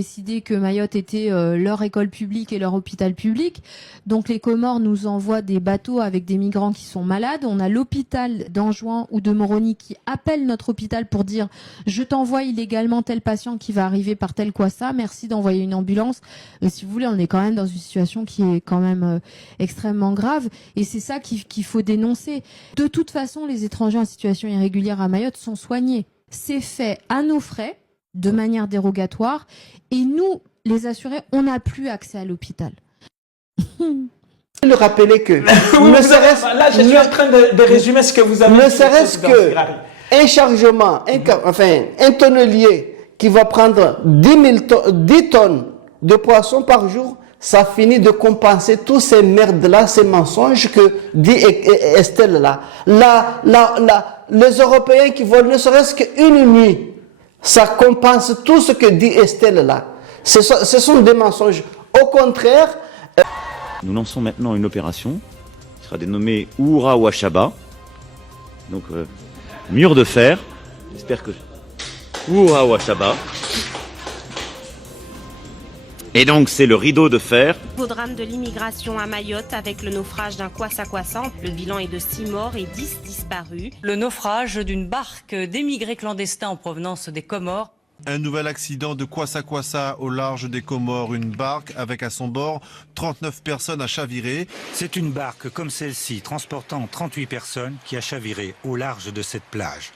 décidé que Mayotte était leur école publique et leur hôpital public. Donc les Comores nous envoient des bateaux avec des migrants qui sont malades. On a l'hôpital d'Anjouan ou de Moroni qui appelle notre hôpital pour dire « Je t'envoie illégalement tel patient qui va arriver par tel quoi ça, merci d'envoyer une ambulance ». Si vous voulez, on est quand même dans une situation qui est quand même extrêmement grave et c'est ça qu'il faut dénoncer. De toute façon, les étrangers en situation irrégulière à Mayotte sont soignés. C'est fait à nos frais, de manière dérogatoire, et nous, les assurés, on n'a plus accès à l'hôpital. Le rappeler que là, je suis en train de résumer ce que vous avez dit. Ne serait-ce que un chargement, un tonnelier qui va prendre 10 tonnes de poissons par jour, ça finit de compenser tous ces merdes-là, ces mensonges que dit Estelle là. Les Européens qui volent ne serait-ce qu'une nuit, ça compense tout ce que dit Estelle là. Ce sont des mensonges. Au contraire... Nous lançons maintenant une opération qui sera dénommée Oura Wachaba. Donc, mur de fer. J'espère que... Oura Wachaba. Et donc, c'est le rideau de fer. Au drame de l'immigration à Mayotte avec le naufrage d'un Kwassa-Kwassa. Le bilan est de 6 morts et 10 disparus. Le naufrage d'une barque d'émigrés clandestins en provenance des Comores. Un nouvel accident de Kwassa-Kwassa au large des Comores. Une barque avec à son bord 39 personnes a chaviré. C'est une barque comme celle-ci transportant 38 personnes qui a chaviré au large de cette plage.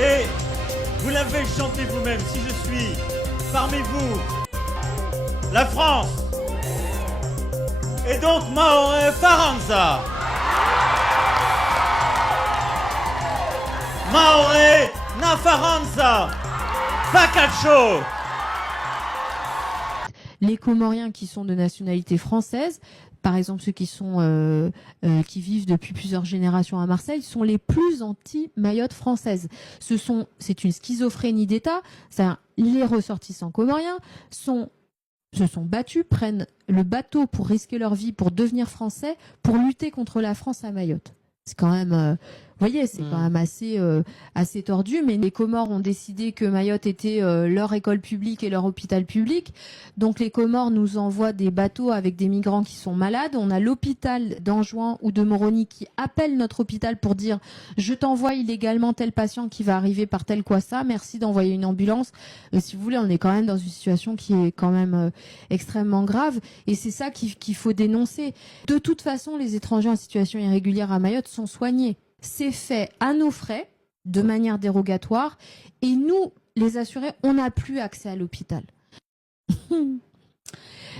Et vous l'avez chanté vous-même, si je suis parmi vous, la France, et donc Maoré Faranza, Maoré na Faranza, Pacacho. Les Comoriens qui sont de nationalité française, par exemple ceux qui vivent depuis plusieurs générations à Marseille, sont les plus anti-Mayotte française. C'est une schizophrénie d'État. Les ressortissants comoriens se sont battus, prennent le bateau pour risquer leur vie, pour devenir français, pour lutter contre la France à Mayotte. C'est quand même... vous voyez, c'est quand même assez tordu, mais les Comores ont décidé que Mayotte était leur école publique et leur hôpital public. Donc les Comores nous envoient des bateaux avec des migrants qui sont malades. On a l'hôpital d'Anjouan ou de Moroni qui appelle notre hôpital pour dire « Je t'envoie illégalement tel patient qui va arriver par tel quoi ça, merci d'envoyer une ambulance ». Si vous voulez, on est quand même dans une situation qui est quand même extrêmement grave et c'est ça qu'il faut dénoncer. De toute façon, les étrangers en situation irrégulière à Mayotte sont soignés. C'est fait à nos frais, de manière dérogatoire, et nous, les assurés, on n'a plus accès à l'hôpital.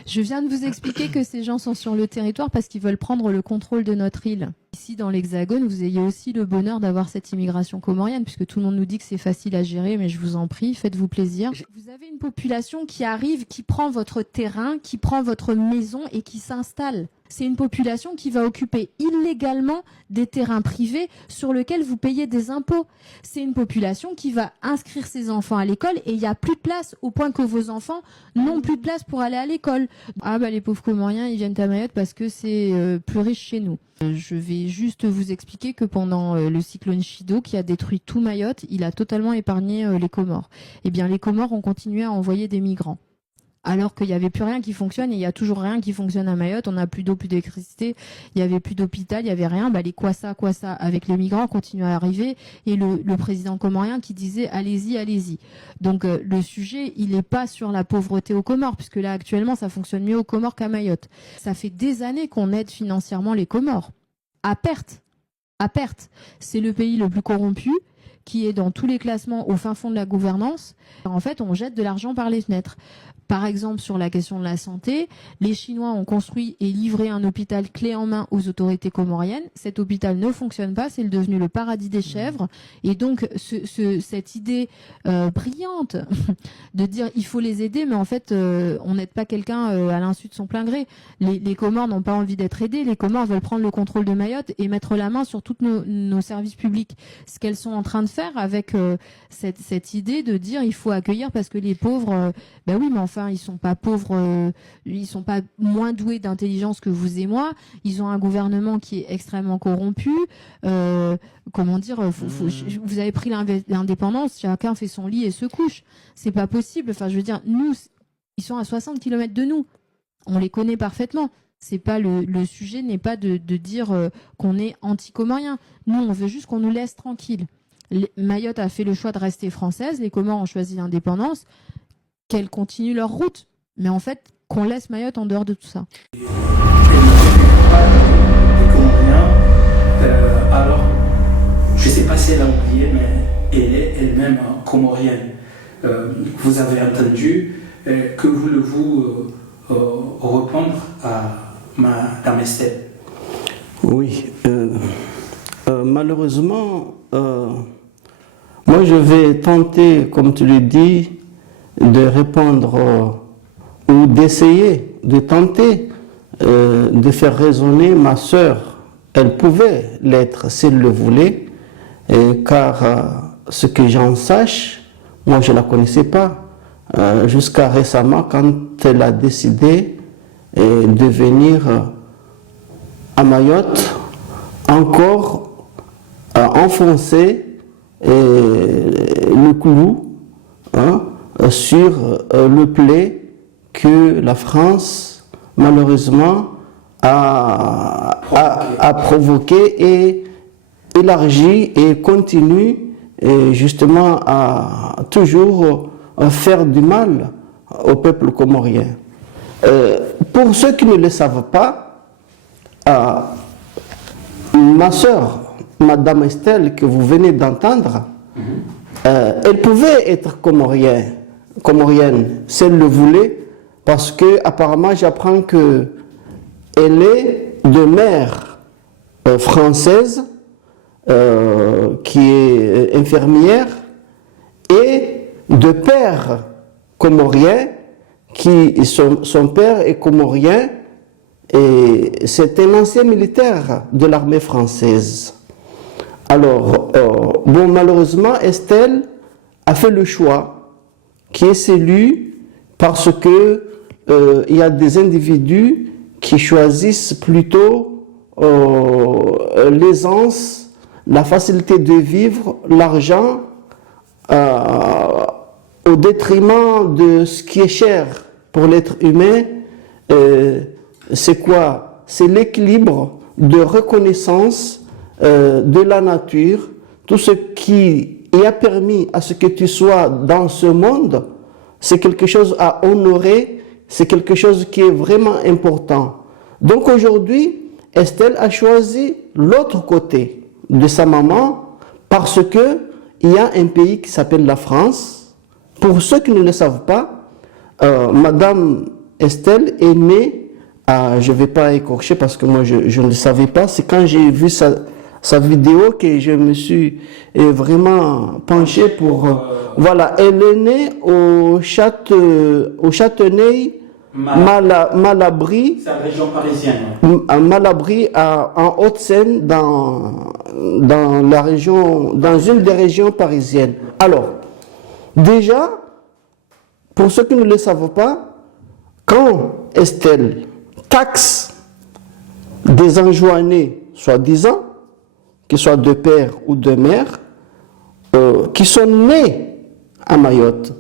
Je viens de vous expliquer que ces gens sont sur le territoire parce qu'ils veulent prendre le contrôle de notre île. Ici, dans l'Hexagone, vous ayez aussi le bonheur d'avoir cette immigration comorienne, puisque tout le monde nous dit que c'est facile à gérer, mais je vous en prie, faites-vous plaisir. Vous avez une population qui arrive, qui prend votre terrain, qui prend votre maison et qui s'installe. C'est une population qui va occuper illégalement des terrains privés sur lesquels vous payez des impôts. C'est une population qui va inscrire ses enfants à l'école et il n'y a plus de place, au point que vos enfants n'ont plus de place pour aller à l'école. Ah bah les pauvres Comoriens, ils viennent à Mayotte parce que c'est plus riche chez nous. Je vais juste vous expliquer que pendant le cyclone Chido qui a détruit tout Mayotte, il a totalement épargné les Comores. Eh bien les Comores ont continué à envoyer des migrants. Alors qu'il n'y avait plus rien qui fonctionne et il n'y a toujours rien qui fonctionne à Mayotte. On n'a plus d'eau, plus d'électricité, il n'y avait plus d'hôpital, il n'y avait rien. Bah, les Kwassa avec les migrants continuent à arriver et le président comorien qui disait allez-y, allez-y. Donc le sujet, il n'est pas sur la pauvreté aux Comores puisque là actuellement ça fonctionne mieux aux Comores qu'à Mayotte. Ça fait des années qu'on aide financièrement les Comores. À perte. À perte. C'est le pays le plus corrompu qui est dans tous les classements au fin fond de la gouvernance. En fait, on jette de l'argent par les fenêtres. Par exemple, sur la question de la santé, les Chinois ont construit et livré un hôpital clé en main aux autorités comoriennes. Cet hôpital ne fonctionne pas, c'est devenu le paradis des chèvres. Et donc, cette idée brillante de dire il faut les aider, mais en fait, on n'aide pas quelqu'un à l'insu de son plein gré. Les Comores n'ont pas envie d'être aidés. Les Comores veulent prendre le contrôle de Mayotte et mettre la main sur tous nos services publics. Ce qu'elles sont en train de faire avec cette idée de dire il faut accueillir parce que les pauvres, ben oui, mais enfin, enfin, ils sont pas pauvres, ils sont pas moins doués d'intelligence que vous et moi. Ils ont un gouvernement qui est extrêmement corrompu. Comment dire, vous avez pris l'indépendance, chacun fait son lit et se couche. C'est pas possible. Enfin, je veux dire, nous, ils sont à 60 km de nous. On les connaît parfaitement. C'est pas le sujet n'est pas de dire qu'on est anti-comorien. Nous, on veut juste qu'on nous laisse tranquille. Mayotte a fait le choix de rester française. Les Comores ont choisi l'indépendance. Qu'elles continuent leur route. Mais en fait, qu'on laisse Mayotte en dehors de tout ça. Alors, je ne sais pas si elle a oublié, mais elle est elle-même comorienne. Vous avez entendu, que voulez-vous répondre à Madame Estelle? Oui, malheureusement, moi je vais tenter, comme tu le dis, de répondre ou d'essayer, de tenter de faire raisonner ma sœur. Elle pouvait l'être s'il le voulait, car ce que j'en sache, moi je ne la connaissais pas jusqu'à récemment quand elle a décidé de venir à Mayotte encore enfoncer le clou sur le plaid que la France malheureusement a provoqué et élargi et continue justement à toujours faire du mal au peuple comorien. Pour ceux qui ne le savent pas, ma sœur, Madame Estelle, que vous venez d'entendre, elle pouvait être comorienne si elle le voulait, parce que apparemment j'apprends que elle est de mère française qui est infirmière et de père comorien qui son père est comorien et c'est un ancien militaire de l'armée française. Alors, bon, malheureusement, Estelle a fait le choix qui est celui parce que il y a des individus qui choisissent plutôt l'aisance, la facilité de vivre, l'argent, au détriment de ce qui est cher pour l'être humain. C'est quoi? C'est l'équilibre de reconnaissance de la nature, tout ce qui a permis à ce que tu sois dans ce monde, c'est quelque chose à honorer, c'est quelque chose qui est vraiment important. Donc aujourd'hui, Estelle a choisi l'autre côté de sa maman parce que il y a un pays qui s'appelle la France. Pour ceux qui ne le savent pas, Madame Estelle est née, je ne vais pas écorcher parce que moi je ne le savais pas, c'est quand j'ai vu sa vidéo que je me suis vraiment penché pour... voilà, elle est née au Châtenay, Malabry, c'est la région parisienne. À Malabry, en Haute-Seine, dans la région, dans une des régions parisiennes. Alors, déjà, pour ceux qui ne le savent pas, quand Estelle taxe des enjoignés, soi-disant, qu'ils soient de père ou de mère, qui sont nés à Mayotte,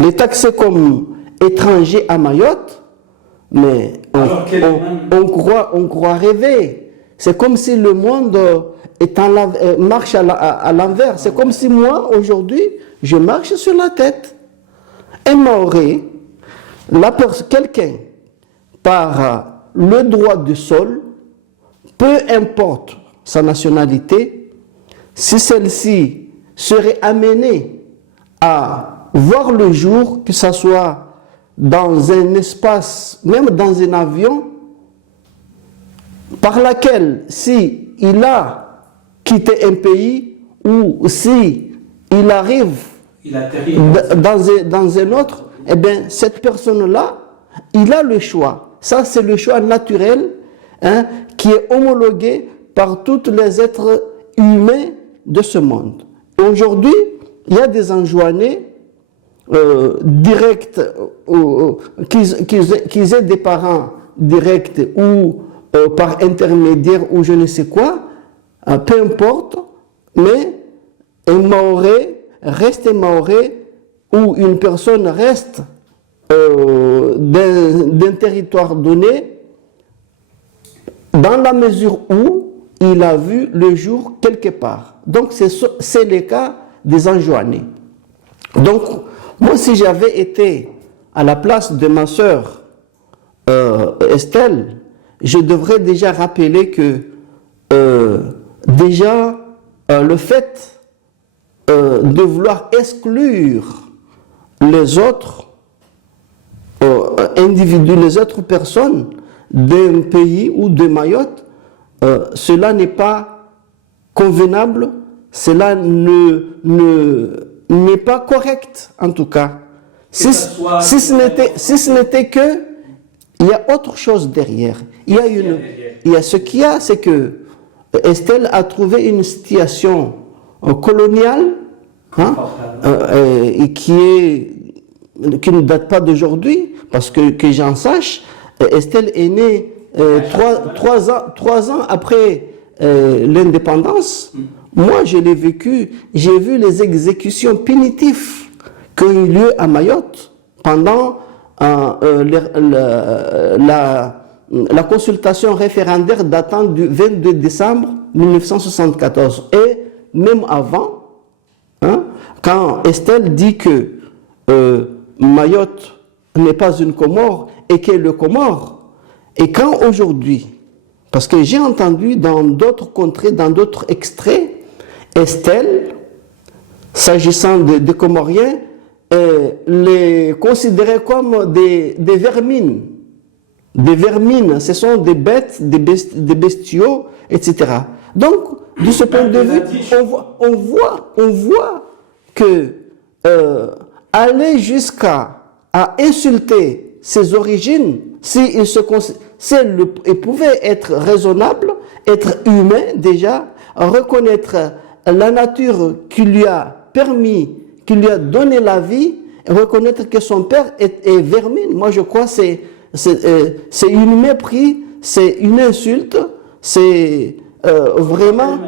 les taxer comme étrangers à Mayotte, mais on croit rêver. C'est comme si le monde marche à l'envers. C'est comme si moi, aujourd'hui, je marche sur la tête. Un Maoré, quelqu'un, par le droit du sol, peu importe sa nationalité, si celle-ci serait amenée à voir le jour, que ce soit dans un espace, même dans un avion, par laquelle, si il a quitté un pays ou si il arrive dans un autre, eh bien, cette personne-là, il a le choix. Ça, c'est le choix naturel qui est homologué par tous les êtres humains de ce monde. Aujourd'hui, il y a des enjoignés directs, qu'ils aient des parents directs ou par intermédiaire ou je ne sais quoi, peu importe, mais un Mahorais reste un Mahorais ou une personne reste d'un territoire donné dans la mesure où il a vu le jour quelque part. Donc c'est le cas des Anjouanais. Donc moi si j'avais été à la place de ma sœur Estelle, je devrais déjà rappeler que déjà le fait de vouloir exclure les autres individus, les autres personnes d'un pays ou de Mayotte, cela n'est pas convenable, cela n'est pas correct en tout cas. Si ce n'était que, il y a autre chose derrière. Il y a ce qu'il y a, c'est que Estelle a trouvé une situation coloniale et qui ne date pas d'aujourd'hui, parce que j'en sache, Estelle est née 3 ans après l'indépendance. Moi, je l'ai vécu, j'ai vu les exécutions punitives qui ont eu lieu à Mayotte pendant la consultation référendaire datant du 22 décembre 1974. Et même avant, quand Estelle dit que Mayotte n'est pas une Comore et qu'elle est le Comore, et quand aujourd'hui, parce que j'ai entendu dans d'autres contrées, dans d'autres extraits, Estelle, s'agissant des Comoriens, les considérait comme des vermines. Des vermines, ce sont des bêtes, des bestiaux, etc. Donc, de ce point de vue, on voit que aller jusqu'à insulter ses origines, si elle pouvait être raisonnable, être humain déjà, reconnaître la nature qui lui a permis, qui lui a donné la vie, reconnaître que son père est vermine. Moi, je crois que c'est une mépris, c'est une insulte, c'est vraiment...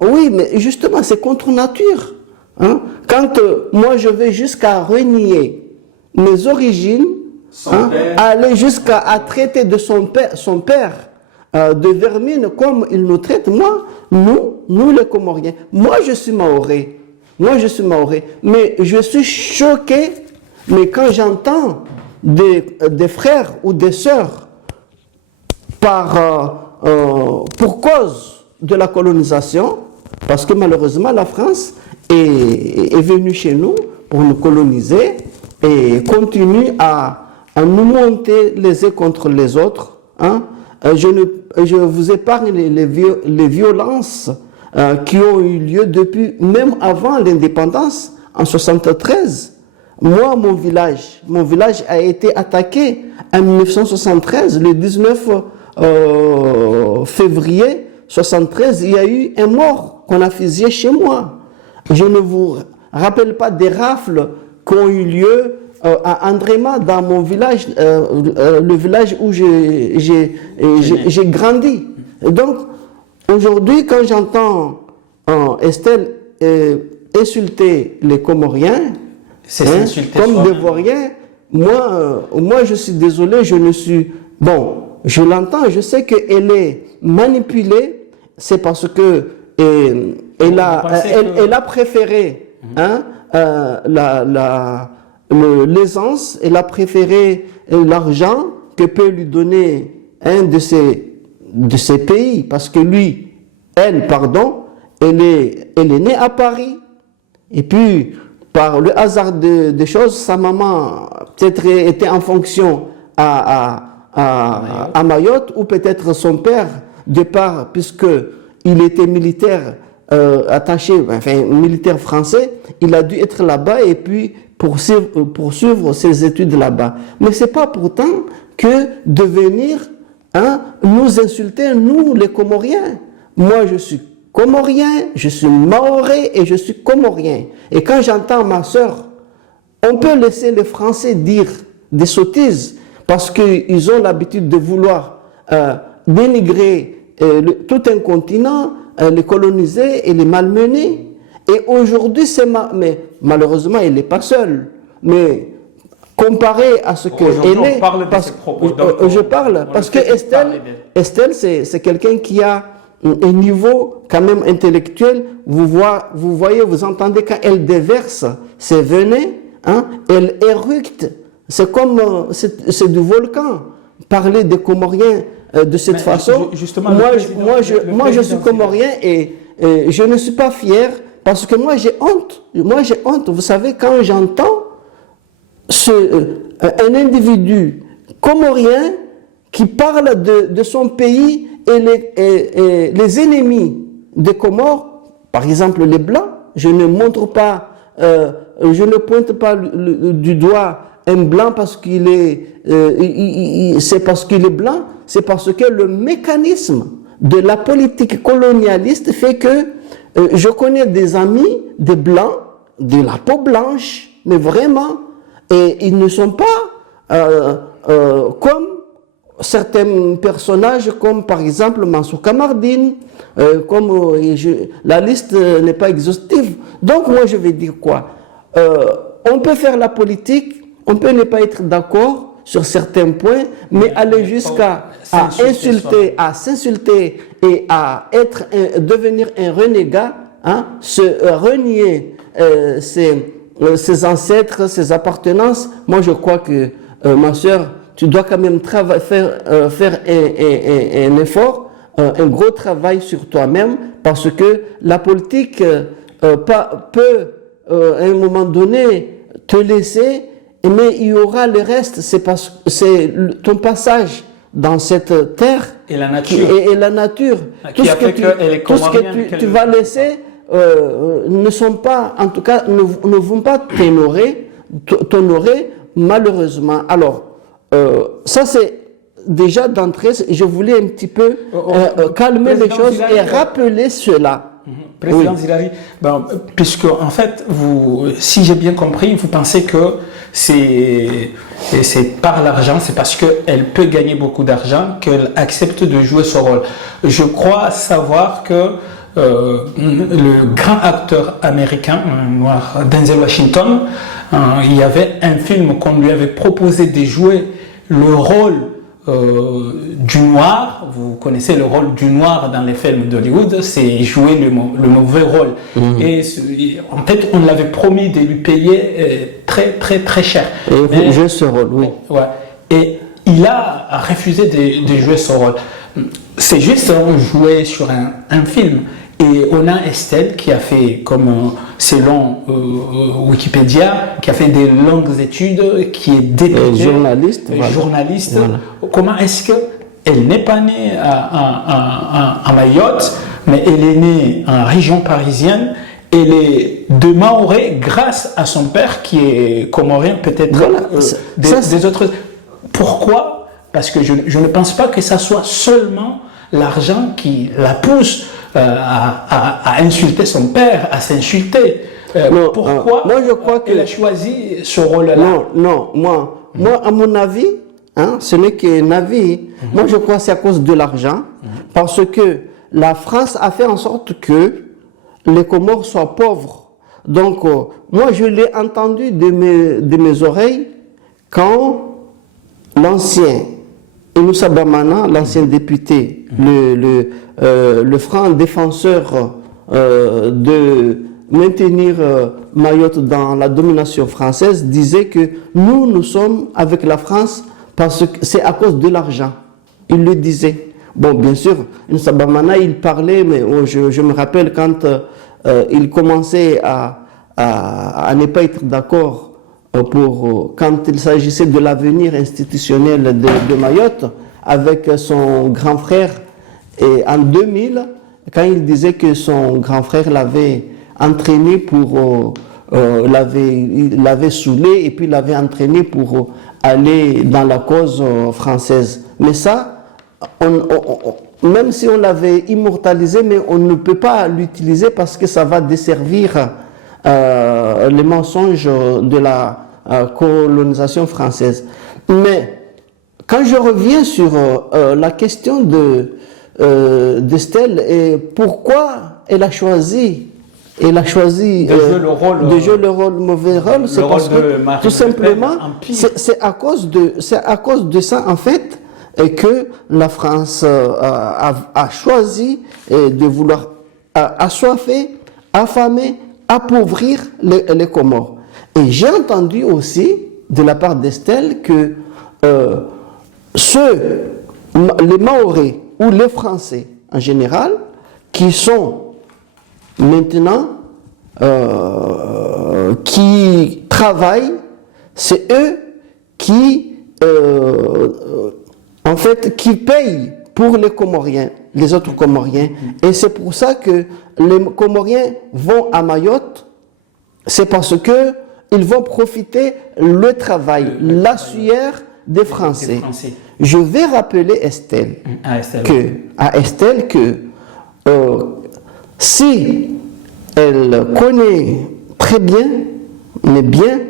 Oui, mais justement, c'est contre nature. Hein? Quand moi, je vais jusqu'à renier mes origines, aller jusqu'à traiter de son père de vermine comme il nous traite, nous les Comoriens. Moi, je suis Mahorais. Mais je suis choqué, mais quand j'entends des frères ou des sœurs pour cause de la colonisation, parce que malheureusement la France est venue chez nous pour nous coloniser et continue à nous monter les uns contre les autres. Hein. Je vous épargne les violences qui ont eu lieu depuis, même avant l'indépendance, en 73. Moi, mon village a été attaqué en 1973, le 19 février 73, il y a eu un mort qu'on a fusillé chez moi. Je ne vous rappelle pas des rafles qui ont eu lieu à Andréma, dans mon village, le village où j'ai grandi. Et donc, aujourd'hui, quand j'entends Estelle insulter les Comoriens, comme des Vauriens, moi je suis désolé, je ne suis... Bon, je l'entends, je sais qu'elle est manipulée, c'est parce que elle a préféré l'aisance, elle a préférée l'argent que peut lui donner un de ces pays, parce que elle est née à Paris, et puis par le hasard des choses, sa maman peut-être était en fonction à Mayotte, ou peut-être son père, puisque il était militaire attaché, militaire français, il a dû être là-bas et puis poursuivre ses études là-bas. Mais c'est pas pourtant que de venir nous insulter, nous les Comoriens. Moi je suis Comorien, je suis Mahorais et je suis Comorien. Et quand j'entends ma sœur on peut laisser les Français dire des sottises parce qu'ils ont l'habitude de vouloir dénigrer tout un continent, les coloniser et les malmener. Et aujourd'hui, mais malheureusement, il n'est pas seul. Mais comparé à ce que on parle de ses propos. Je parle parce que Estelle, c'est quelqu'un qui a un niveau quand même intellectuel. Vous voyez, vous entendez quand elle déverse ses venin, hein, elle éructe. C'est comme c'est du volcan. Parler des Comoriens de cette façon. Moi, je suis Comorien et je ne suis pas fier parce que moi, j'ai honte. Vous savez, quand j'entends un individu comorien qui parle de son pays et les ennemis des Comores, par exemple les Blancs, je ne montre pas, je ne pointe pas du doigt un Blanc parce qu'il est, c'est parce qu'il est blanc, c'est parce que le mécanisme de la politique colonialiste fait que je connais des amis, des Blancs, de la peau blanche, mais vraiment, et ils ne sont pas comme certains personnages, comme par exemple Mansour Kamardine, la liste n'est pas exhaustive. Donc moi je vais dire quoi? On peut faire la politique, on peut ne pas être d'accord sur certains points, mais aller jusqu'à s'insulter et à devenir un renégat, hein, se renier ses ancêtres, ses appartenances. Moi je crois que ma soeur, tu dois quand même faire un effort, un gros travail sur toi-même, parce que la politique peut à un moment donné te laisser, mais il y aura le reste. C'est ton passage dans cette terre et la nature. Et la nature. Tout ce que tu vas laisser ne sont pas, en tout cas, ne vont pas t'honorer malheureusement. Alors, ça c'est déjà d'entrée, je voulais un petit peu calmer les choses et rappeler cela. Président Zilari, puisque en fait, si j'ai bien compris, vous pensez que c'est par l'argent, c'est parce qu'elle peut gagner beaucoup d'argent qu'elle accepte de jouer ce rôle. Je crois savoir que le grand acteur américain, noir, Denzel Washington, il y avait un film qu'on lui avait proposé de jouer le rôle du noir. Vous connaissez le rôle du noir dans les films d'Hollywood, c'est jouer le mauvais rôle. Et en fait, on l'avait promis de lui payer très cher. Et jouer ce rôle, oui. Ouais. Et il a refusé de jouer ce rôle. C'est juste jouer sur un film. Et on a Estelle qui a fait, comme selon Wikipédia, qui a fait des longues études, qui est députée, journaliste. Voilà. Comment est-ce qu'elle n'est pas née à Mayotte, mais elle est née en région parisienne. Elle est de Mahorais grâce à son père qui est comorien, peut-être des autres. Pourquoi? Parce que je ne pense pas que ça soit seulement l'argent qui la pousse à insulter son père, à s'insulter. Pourquoi moi, je crois elle a choisi ce rôle-là? Non, moi, à mon avis, hein, ce n'est qu'un avis. Moi, je crois que c'est à cause de l'argent, parce que la France a fait en sorte que les Comores soient pauvres. Donc, moi, je l'ai entendu de mes oreilles quand l'ancien Inoussa Bamana, l'ancien député, le franc défenseur de maintenir Mayotte dans la domination française, disait que nous sommes avec la France parce que c'est à cause de l'argent. Il le disait. Bon, bien sûr, Inoussa Bamana, il parlait, mais je me rappelle quand il commençait à ne pas être d'accord quand il s'agissait de l'avenir institutionnel de Mayotte avec son grand frère. Et en 2000, quand il disait que son grand frère l'avait entraîné l'avait saoulé et puis l'avait entraîné pour aller dans la cause française. Mais ça, même si on l'avait immortalisé, mais on ne peut pas l'utiliser parce que ça va desservir les mensonges colonisation française. Mais quand je reviens sur la question d'Estelle et pourquoi elle a choisi de jouer le rôle mauvais rôle, c'est parce que tout simplement c'est à cause de ça en fait que la France a choisi de vouloir assoiffer, affamer, appauvrir les Comores. Et j'ai entendu aussi de la part d'Estelle que les Mahorais ou les Français en général qui sont maintenant qui travaillent, c'est eux qui en fait qui payent pour les Comoriens, les autres Comoriens. Et c'est pour ça que les Comoriens vont à Mayotte, c'est parce que ils vont profiter le travail, la sueur des Français. Je vais rappeler Estelle à Estelle que si elle connaît très bien, mais bien,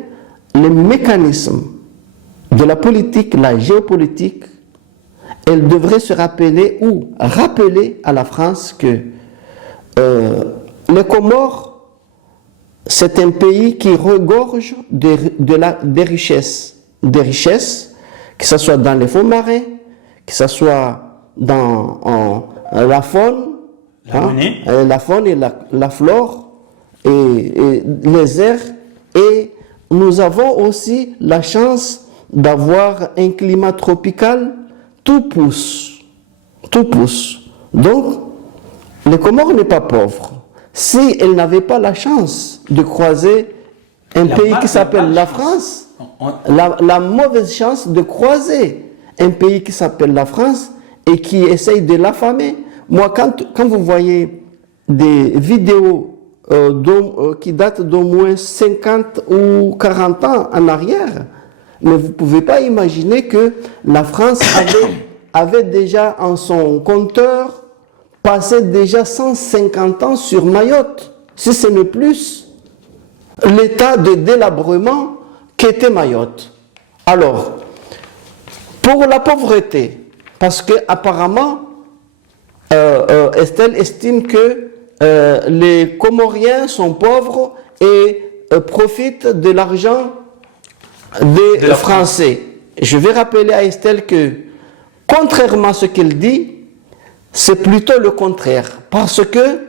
les mécanismes de la politique, la géopolitique, elle devrait se rappeler ou rappeler à la France que les Comores, c'est un pays qui regorge des richesses, que ce soit dans les fonds marins, que ce soit dans la faune, la faune et la flore, et les airs. Et nous avons aussi la chance d'avoir un climat tropical, tout pousse. Donc, les Comores n'est pas pauvre. Si elle n'avait pas la chance de croiser un pays qui s'appelle la France, la mauvaise chance de croiser un pays qui s'appelle la France et qui essaye de l'affamer. Moi, quand vous voyez des vidéos qui datent d'au moins 50 ou 40 ans en arrière, mais vous ne pouvez pas imaginer que la France avait déjà en son compteur passé déjà 150 ans sur Mayotte, si ce n'est plus, l'état de délabrement qu'était Mayotte. Alors, pour la pauvreté, parce que apparemment, Estelle estime que les Comoriens sont pauvres et profitent de l'argent des Français. Je vais rappeler à Estelle que, contrairement à ce qu'elle dit, c'est plutôt le contraire. Parce que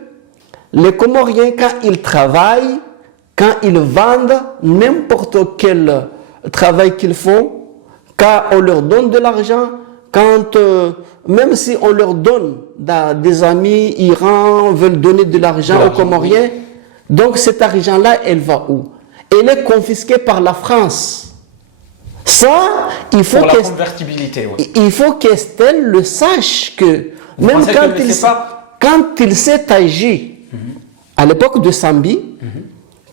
les Comoriens, quand ils travaillent, quand ils vendent n'importe quel travail qu'ils font, quand on leur donne de l'argent, même si on leur donne des amis, Iran veulent donner de l'argent aux Comoriens, donc cet argent-là, elle va où? Elle est confisquée par la France. Ça, il faut pour la convertibilité, oui. Il faut qu'Estelle le sache que même quand il s'est agi à l'époque de Sambi,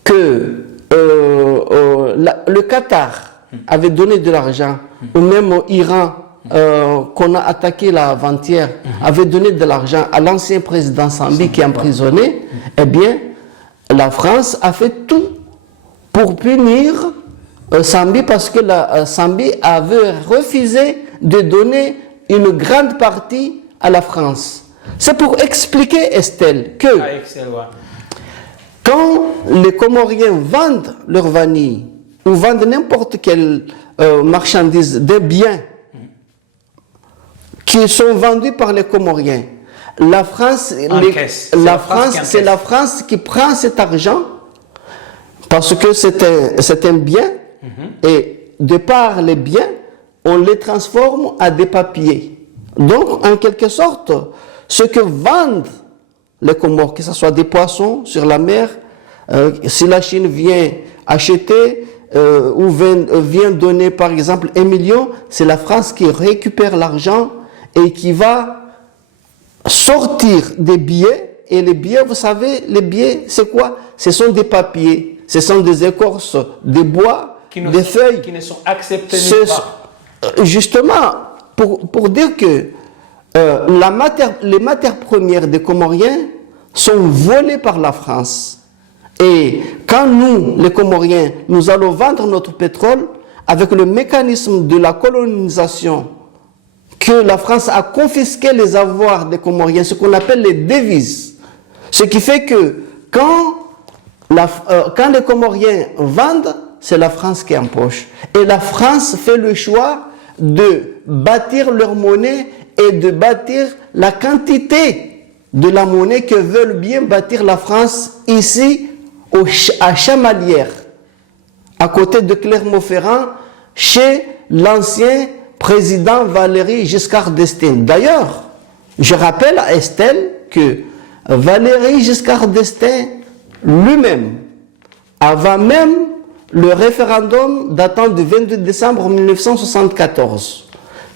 que le Qatar avait donné de l'argent, ou même Iran qu'on a attaqué l'avant-hier avait donné de l'argent à l'ancien président Sambi qui est emprisonné, eh bien, la France a fait tout pour punir Sambi parce que Sambi avait refusé de donner une grande partie à la France. C'est pour expliquer, Estelle, que quand les Comoriens vendent leur vanille ou vendent n'importe quelle marchandise, des biens qui sont vendus par les Comoriens, la France, c'est la France qui prend cet argent parce que c'est un bien et de par les biens, on les transforme à des papiers. Donc, en quelque sorte, ce que vendent les Comores, que ce soit des poissons sur la mer, si la Chine vient acheter ou vient donner par exemple 1 million, c'est la France qui récupère l'argent et qui va sortir des billets. Et les billets, vous savez, les billets, c'est quoi? Ce sont des papiers, ce sont des écorces, des bois, des feuilles. Qui ne sont acceptées nulle part. Justement, pour dire que les matières premières des Comoriens sont volées par la France. Et quand nous, les Comoriens, nous allons vendre notre pétrole avec le mécanisme de la colonisation, que la France a confisqué les avoirs des Comoriens, ce qu'on appelle les devises. Ce qui fait que quand les Comoriens vendent, c'est la France qui empoche. Et la France fait le choix de bâtir leur monnaie et de bâtir la quantité de la monnaie que veulent bien bâtir la France ici à Chamalières, à côté de Clermont-Ferrand, chez l'ancien président Valéry Giscard d'Estaing. D'ailleurs, je rappelle à Estelle que Valéry Giscard d'Estaing lui-même, avant même le référendum datant du 22 décembre 1974,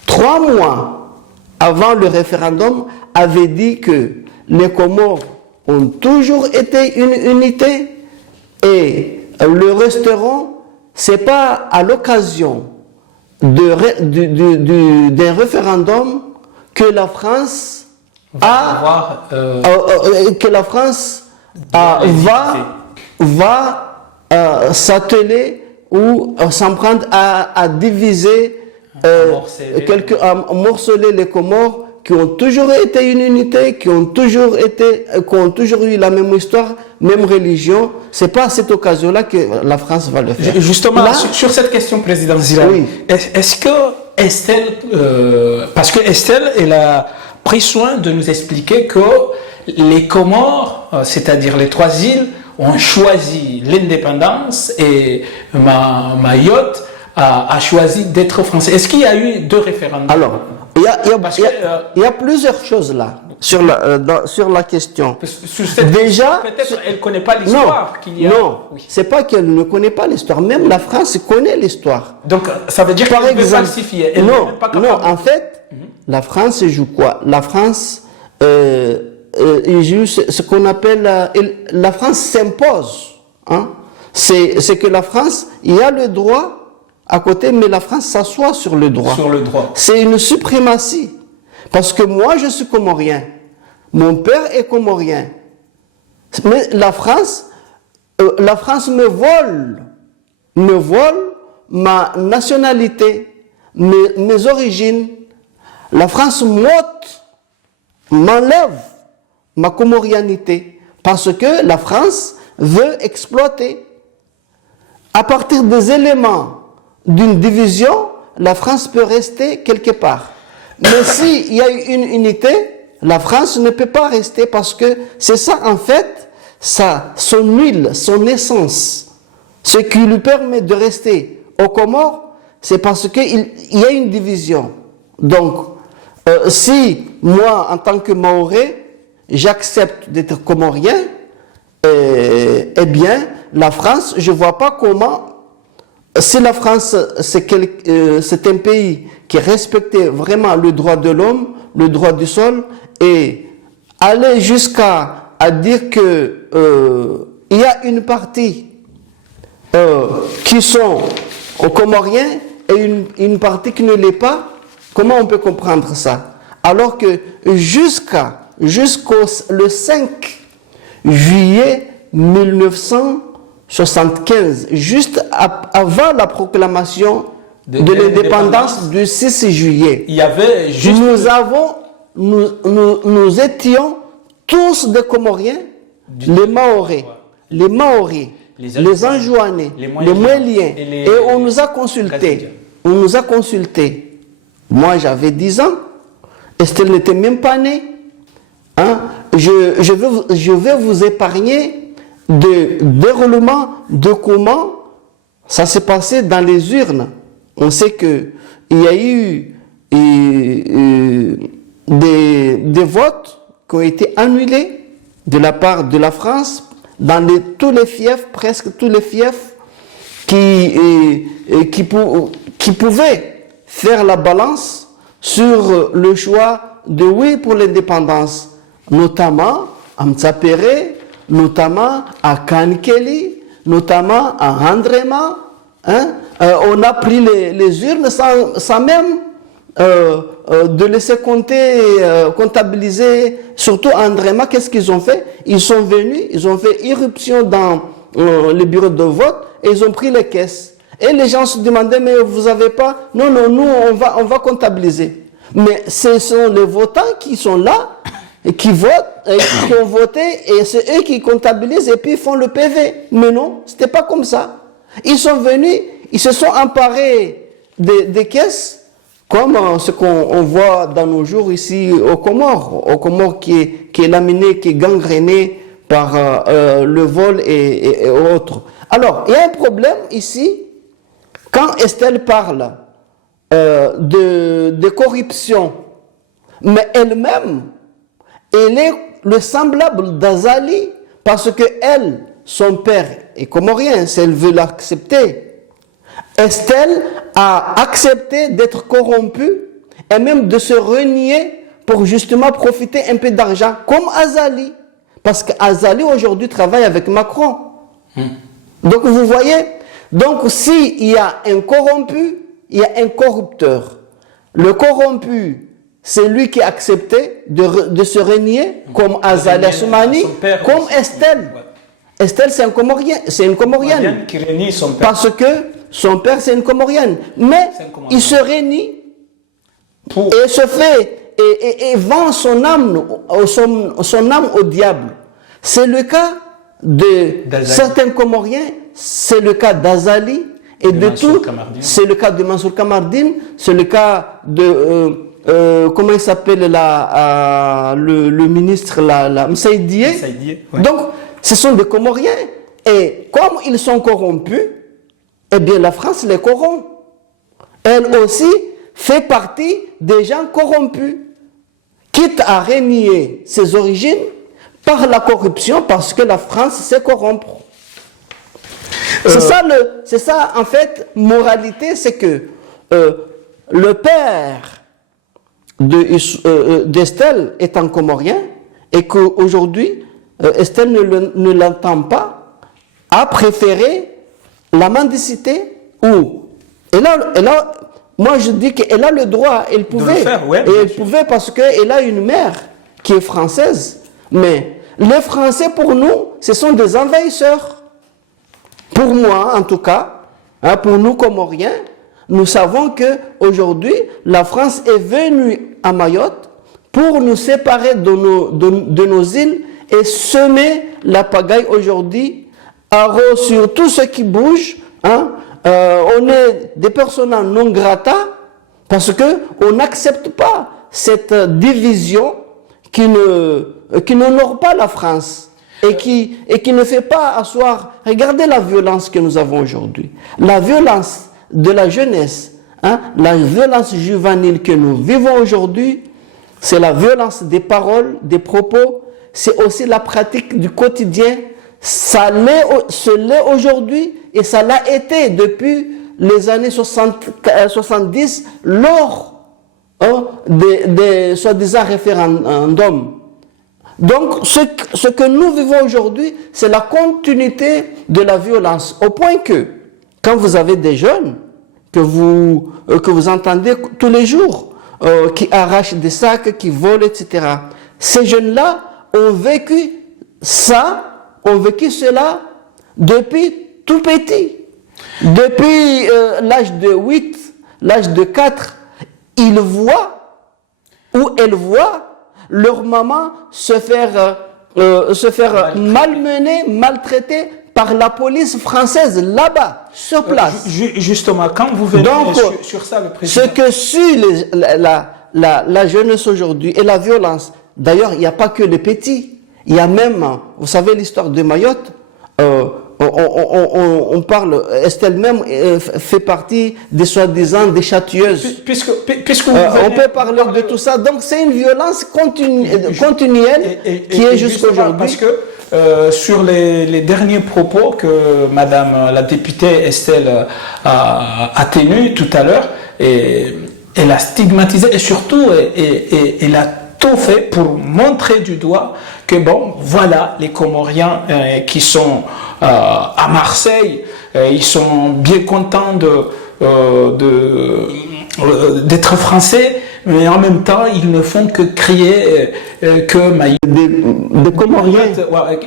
3 mois avant le référendum, avait dit que les Comores ont toujours été une unité et le resteront. C'est pas à l'occasion d'un référendum que la France va s'atteler ou s'en prendre à diviser, à morceler les Comores qui ont toujours été une unité, qui ont toujours eu la même histoire, même religion. C'est pas à cette occasion-là que la France va le faire. Justement, là, sur cette question, Président Zilani, oui. Est-ce que Estelle, parce que Estelle, elle a pris soin de nous expliquer que les Comores, c'est-à-dire les 3 îles, ont choisi l'indépendance et Mayotte a choisi d'être français. Est-ce qu'il y a eu 2 référendums? Alors, il y a plusieurs choses là sur la question. Déjà, peut-être elle ne connaît pas l'histoire. Non, oui. C'est pas qu'elle ne connaît pas l'histoire. Même la France connaît l'histoire. Donc, ça veut dire qu'elle veut falsifier. Non, en fait, la France joue quoi? La France joue ce qu'on appelle... la France s'impose. Hein? C'est que la France, il y a le droit à côté, mais la France s'assoit sur le droit. Sur le droit. C'est une suprématie. Parce que moi, je suis comorien. Mon père est comorien. Mais la France me vole ma nationalité, mes origines. La France m'enlève ma comorianité. Parce que la France veut exploiter. À partir des éléments d'une division, la France peut rester quelque part. Mais s'il y a une unité, la France ne peut pas rester parce que c'est ça en fait, son huile, son essence. Ce qui lui permet de rester aux Comores, c'est parce qu'il y a une division. Donc, si moi, en tant que Maoré, j'accepte d'être comorien, eh bien, la France, je ne vois pas comment... Si la France, c'est un pays qui respectait vraiment le droit de l'homme, le droit du sol, et aller jusqu'à dire que il y a une partie qui sont aux Comoriens et une partie qui ne l'est pas, comment on peut comprendre ça? Alors que jusqu'au le 5 juillet 1975, juste avant la proclamation de l'indépendance du 6 juillet, il y avait juste... nous étions tous des Comoriens, les Maoris, les Anjouanais, les Mouéliens, et on nous a consultés. Moi, j'avais 10 ans, Estelle n'était même pas née. Hein? Je vais vous épargner de déroulement de comment ça s'est passé dans les urnes. On sait qu'il y a eu des votes qui ont été annulés de la part de la France dans tous les fiefs, presque tous les fiefs qui pouvaient faire la balance sur le choix de oui pour l'indépendance, notamment à Mtsapere, notamment à Kankeli, notamment à Andrema. Hein? On a pris les urnes sans même de laisser compter, comptabiliser, surtout à Ndrema. Qu'est-ce qu'ils ont fait? Ils sont venus, ils ont fait irruption dans les bureaux de vote et ils ont pris les caisses. Et les gens se demandaient, mais vous avez pas? Non, non, nous, on va comptabiliser. Mais ce sont les votants qui sont là, et qui votent, et qui ont voté, et c'est eux qui comptabilisent, et puis ils font le PV. Mais non, c'était pas comme ça. Ils sont venus, ils se sont emparés des caisses, comme ce qu'on voit dans nos jours ici aux Comores qui est laminé, qui est gangréné par le vol et autres. Alors, il y a un problème ici, quand Estelle parle de corruption, mais elle-même, elle est le semblable d'Azali, parce que elle, son père est comorien, si elle veut l'accepter. Estelle a accepté d'être corrompue et même de se renier pour justement profiter un peu d'argent, comme Azali. Parce qu'Azali aujourd'hui travaille avec Macron. Donc vous voyez, donc s'il y a un corrompu, il y a un corrupteur. Le corrompu, c'est lui qui a accepté de se renier, comme Azali Assoumani, comme Estelle. Estelle, c'est une Comorienne. Qui renie son père. Parce que son père, c'est une Comorienne. Mais il se renie et se fait et vend son âme au diable. C'est le cas de certains Comoriens, c'est le cas d'Azali et de tout. C'est le cas de Mansour Kamardine, c'est le cas de comment il s'appelle le ministre Msaïdié. Ouais. Donc ce sont des Comoriens et comme ils sont corrompus, eh bien la France les corrompt. Elle aussi fait partie des gens corrompus, quitte à renier ses origines par la corruption, parce que la France sait corrompre. C'est ça en fait, moralité, c'est que le père d'Estelle est un Comorien et qu'aujourd'hui Estelle ne l'entend pas, a préféré la mendicité ou moi je dis qu'elle a le droit, elle pouvait, elle pouvait parce qu'elle a une mère qui est française, mais les Français pour nous, ce sont des envahisseurs. Pour moi en tout cas, pour nous Comoriens, nous savons que aujourd'hui la France est venue à Mayotte pour nous séparer de nos îles et semer la pagaille aujourd'hui, sur tout ce qui bouge. On est des personnes non grata parce qu'on n'accepte pas cette division qui n'honore pas la France et qui ne fait pas asseoir. Regardez la violence que nous avons aujourd'hui. La violence de la jeunesse, la violence juvénile que nous vivons aujourd'hui, c'est la violence des paroles, des propos, c'est aussi la pratique du quotidien. Ça l'est aujourd'hui et ça l'a été depuis les années 70 lors des soi-disant référendums. Donc ce que nous vivons aujourd'hui, c'est la continuité de la violence. Au point que quand vous avez des jeunes que vous entendez tous les jours, qui arrachent des sacs, qui volent, etc. Ces jeunes-là ont vécu cela depuis tout petit. Depuis l'âge de 8, l'âge de 4, ils voient ou elles voient leur maman se faire malmener, maltraiter par la police française là-bas, sur place. Justement, quand vous venez sur ça, le président... Ce que suit la jeunesse aujourd'hui et la violence, d'ailleurs, il n'y a pas que les petits. Il y a même, vous savez l'histoire de Mayotte, on parle, Estelle même fait partie des soi-disant des châtilleuses. Puisque on peut parler de tout ça. Donc c'est une violence continuelle qui est jusqu'à aujourd'hui. Parce que sur les derniers propos que Madame la députée Estelle a tenus tout à l'heure, elle a stigmatisé et surtout elle a tout fait pour montrer du doigt que bon, voilà les Comoriens qui sont à Marseille, ils sont bien contents d'être français, mais en même temps, ils ne font que crier que Mayotte... Des Comoriens.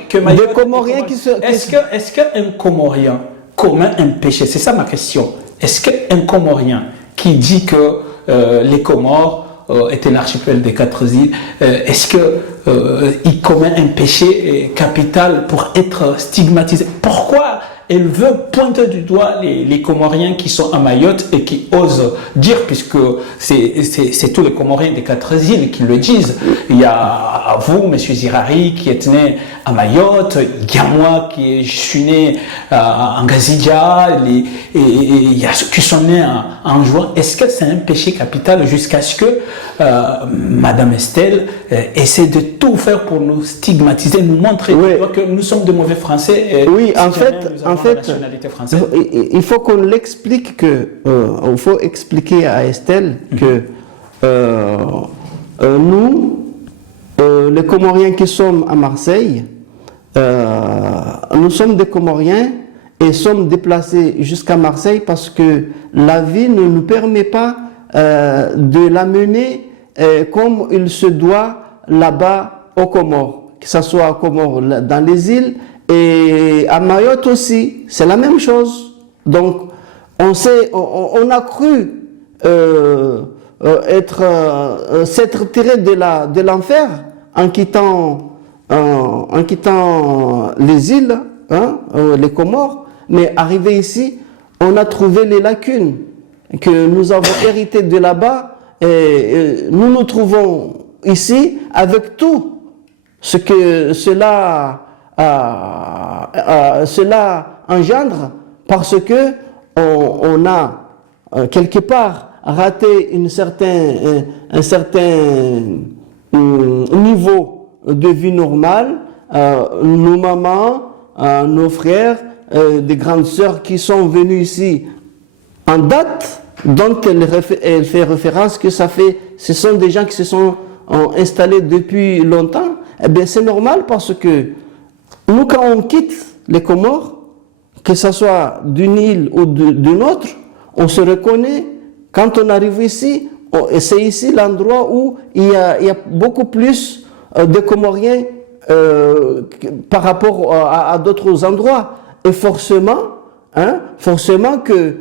Que Mayotte, des Comoriens qui se... Est-ce qu'un Comorien commet un péché? C'est ça ma question. Est-ce qu'un Comorien qui dit que les Comores est un archipel des 4 îles, est-ce qu'il commet un péché capital pour être stigmatisé? Pourquoi elle veut pointer du doigt les Comoriens qui sont à Mayotte et qui osent dire, puisque c'est tous les Comoriens des 4 îles qui le disent. Il y a vous, monsieur Zirari, qui êtes né à Mayotte, il y a moi je suis né en Gazidja, et il y a ceux qui sont nés en juin. Est-ce que c'est un péché capital jusqu'à ce que Madame Estelle essaie de tout faire pour nous stigmatiser, nous montrer que nous sommes de mauvais Français? Oui, en fait, il faut qu'on l'explique il faut expliquer à Estelle que nous, les Comoriens qui sommes à Marseille, nous sommes des Comoriens et sommes déplacés jusqu'à Marseille parce que la vie ne nous permet pas de la mener comme il se doit là-bas aux Comores, que ce soit aux Comores dans les îles et à Mayotte aussi, c'est la même chose. Donc on a cru s'être tiré de l'enfer en quittant les îles, les Comores, mais arrivé ici, on a trouvé les lacunes que nous avons héritées de là-bas, et nous nous trouvons ici avec tout ce que cela engendre, parce que on a quelque part raté un certain niveau de vie normale. Nos mamans, nos frères, des grandes sœurs qui sont venues ici en date, dont elle fait référence que ce sont des gens qui se sont installés depuis longtemps. Eh bien, c'est normal parce que nous, quand on quitte les Comores, que ce soit d'une île ou d'une autre, on se reconnaît. Quand on arrive ici, c'est ici l'endroit où il y a beaucoup plus de Comoriens par rapport à d'autres endroits. Et forcément que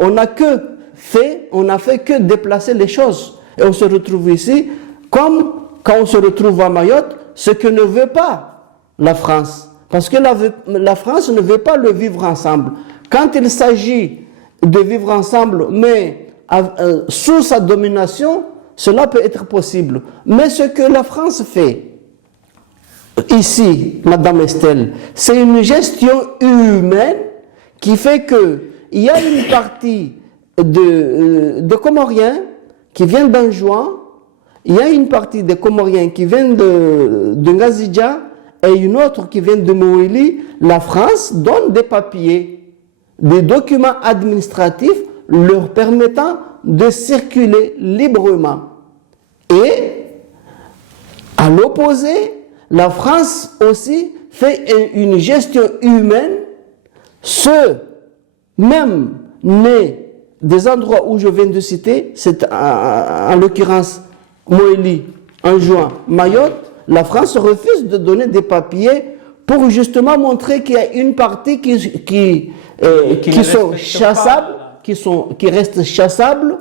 on n'a fait que déplacer les choses. Et on se retrouve ici, comme quand on se retrouve à Mayotte, ce que ne veut pas la France. Parce que la France ne veut pas le vivre ensemble. Quand il s'agit de vivre ensemble, mais sous sa domination, cela peut être possible. Mais ce que la France fait ici, Madame Estelle, c'est une gestion humaine qui fait qu'il y a une partie de Comoriens qui viennent d'Anjouan, il y a une partie des Comoriens qui viennent de Ngazidja et une autre qui vient de Moélie. La France donne des papiers, des documents administratifs leur permettant de circuler librement. Et à l'opposé, la France aussi fait une gestion humaine. Ceux même nés des endroits où je viens de citer, c'est en l'occurrence Moélie, Anjouan, Mayotte, la France refuse de donner des papiers pour justement montrer qu'il y a une partie qui sont chassables, qui restent chassables,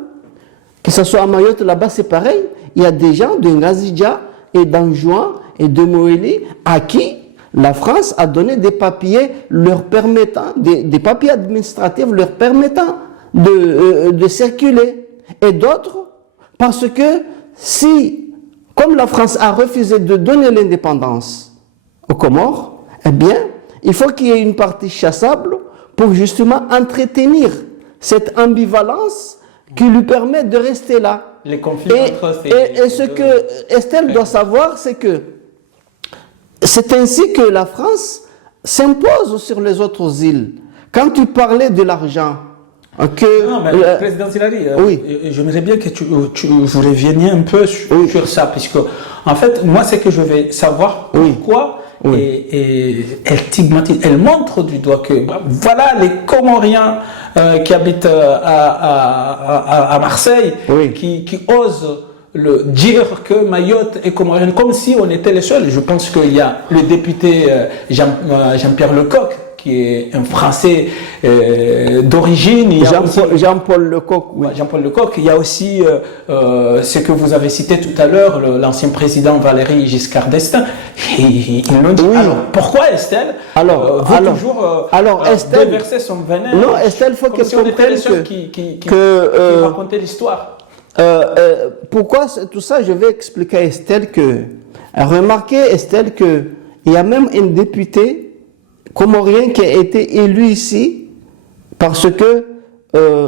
que ce soit à Mayotte, là-bas c'est pareil. Il y a des gens de Ngazidja et d'Anjouan et de Moélie à qui la France a donné des papiers leur permettant, des papiers administratifs leur permettant de circuler. Et d'autres, parce que comme la France a refusé de donner l'indépendance aux Comores, eh bien, il faut qu'il y ait une partie chassable pour justement entretenir cette ambivalence qui lui permet de rester là. Les conflits entre et ce que Estelle doit savoir, c'est que c'est ainsi que la France s'impose sur les autres îles. Quand tu parlais de l'argent, non, mais Président Zilari, oui. J'aimerais bien que vous reveniez un peu sur ça, puisque en fait, moi, c'est que je vais savoir pourquoi et elle stigmatise, elle montre du doigt que voilà les Comoriens qui habitent à Marseille, qui osent dire que Mayotte est comorienne, comme si on était les seuls. Je pense qu'il y a le député Jean-Pierre Lecoq, qui est un Français d'origine. Jean-Paul Lecoq. Oui. Jean-Paul Lecoq. Il y a aussi ce que vous avez cité tout à l'heure, l'ancien président Valéry Giscard d'Estaing. Ils l'ont dit. Oui. Alors, pourquoi Estelle veut toujours Estelle, déverser son venin? Non, Estelle, il faut qu'elle comprenne qui racontait l'histoire. Pourquoi tout ça? Je vais expliquer à Estelle que, remarquez Estelle que il y a même une députée comorien qui a été élu ici parce que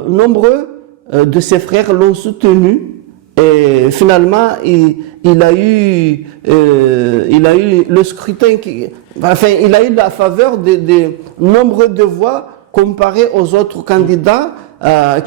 nombreux de ses frères l'ont soutenu et finalement il a eu le scrutin il a eu la faveur de nombreux de voix comparé aux autres candidats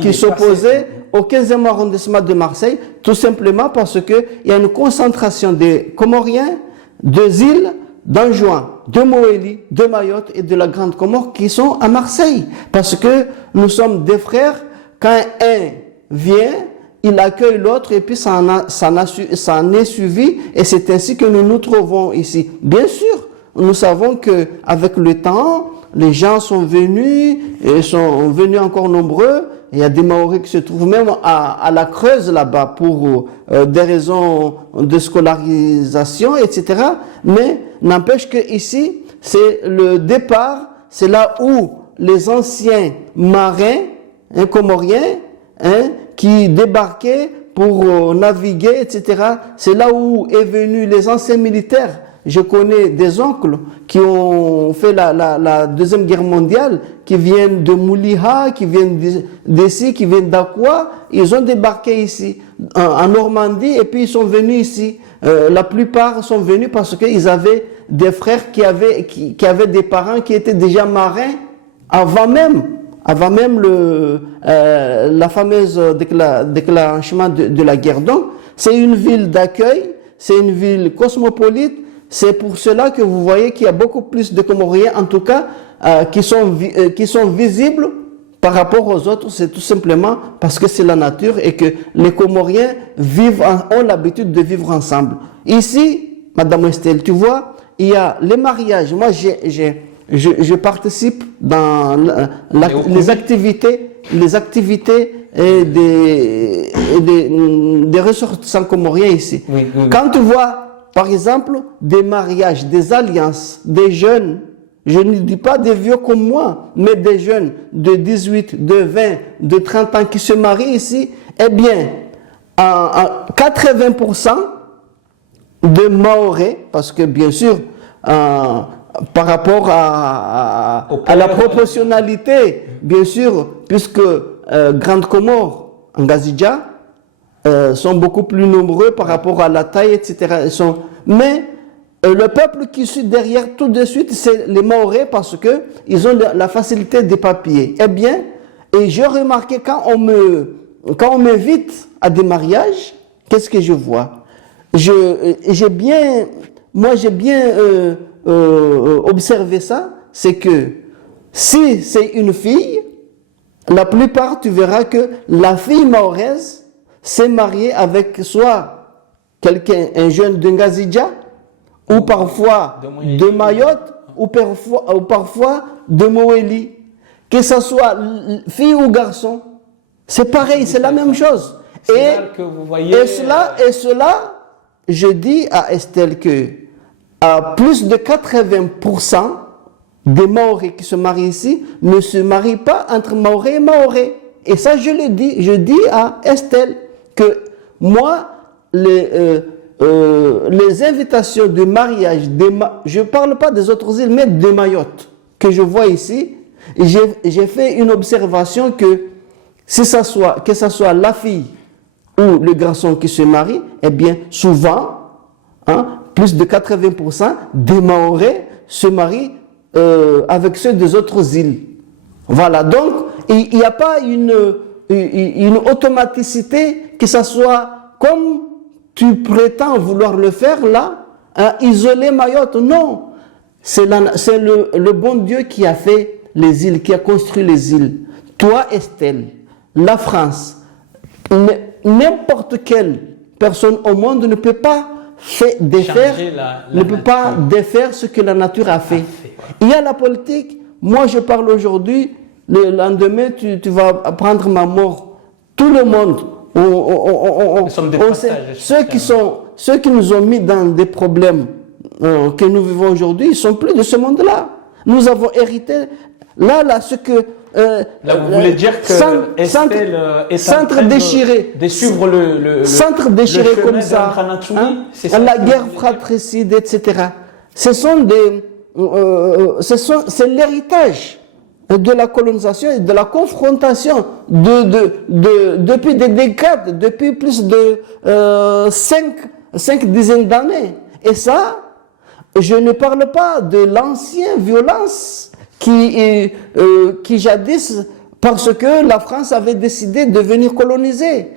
qui s'opposaient au 15e arrondissement de Marseille, tout simplement parce qu'il y a une concentration des Comoriens, des îles d'Anjouan, de Moëli, de Mayotte et de la Grande Comore qui sont à Marseille. Parce que nous sommes des frères, quand un vient, il accueille l'autre et puis ça en est suivi et c'est ainsi que nous nous trouvons ici. Bien sûr, nous savons qu'avec le temps, les gens sont venus et sont venus encore nombreux. Il y a des Maoris qui se trouvent même à la Creuse là-bas pour des raisons de scolarisation, etc. Mais n'empêche que ici, c'est le départ, c'est là où les anciens marins comoriens qui débarquaient pour naviguer, etc. C'est là où est venu les anciens militaires. Je connais des oncles qui ont fait la Deuxième Guerre mondiale, qui viennent de Mouliha, qui viennent d'ici, qui viennent d'Aqua. Ils ont débarqué ici, en Normandie, et puis ils sont venus ici. La plupart sont venus parce qu'ils avaient des frères qui avaient des parents qui étaient déjà marins avant même la fameuse déclenchement de la guerre. Donc, c'est une ville d'accueil, c'est une ville cosmopolite. C'est pour cela que vous voyez qu'il y a beaucoup plus de Comoriens, en tout cas, qui sont visibles par rapport aux autres. C'est tout simplement parce que c'est la nature et que les Comoriens ont l'habitude de vivre ensemble. Ici, Madame Estelle, tu vois, il y a les mariages. Moi, je participe dans les activités et des ressortissants comoriens ici. Oui. Quand tu vois, par exemple, des mariages, des alliances, des jeunes, je ne dis pas des vieux comme moi, mais des jeunes de 18, de 20, de 30 ans qui se marient ici, eh bien, 80% de Mahorais, parce que bien sûr, par rapport à la proportionnalité, bien sûr, puisque Grande Comore, Ngazidja, sont beaucoup plus nombreux par rapport à la taille, etc. Mais le peuple qui suit derrière tout de suite, c'est les Mahorais parce que ils ont la facilité des papiers. Eh bien, et j'ai remarqué quand on m'invite à des mariages, qu'est-ce que je vois? J'ai bien observé ça, c'est que si c'est une fille, la plupart tu verras que la fille mahoraise s'est mariée avec soit un jeune de Ngazidja, ou parfois de Mayotte, ou parfois de Moëli. Que ce soit fille ou garçon, c'est pareil, c'est la même chose. Et cela, je dis à Estelle que à plus de 80% des Mahorais qui se marient ici ne se marient pas entre Mahorais et Mahorais. Et ça, je dis à Estelle que moi, les invitations de mariage, je ne parle pas des autres îles, mais de Mayotte, que je vois ici, j'ai fait une observation que que ce soit la fille ou le garçon qui se marie, eh bien, souvent, plus de 80% des Mahorais se marient avec ceux des autres îles. Voilà, donc, il n'y a pas une automaticité, que ce soit comme tu prétends vouloir le faire là, isoler Mayotte. Non, C'est le bon Dieu qui a fait les îles, qui a construit les îles. Toi, Estelle, la France, n'importe quelle personne au monde ne peut pas défaire ce que la nature a fait. Il y a la politique. Moi, je parle aujourd'hui. Le lendemain, tu vas prendre ma mort. Tout le monde. Ceux qui nous ont mis dans des problèmes que nous vivons aujourd'hui, ils ne sont plus de ce monde-là. Nous avons hérité. Là, ce que. Vous voulez dire que Estelle est en train de suivre le centre déchiré le comme ça, la guerre fratricide, etc. C'est l'héritage de la colonisation et de la confrontation depuis des décades, depuis plus de 5 dizaines d'années. Et ça, je ne parle pas de l'ancienne violence qui jadis, parce que la France avait décidé de venir coloniser,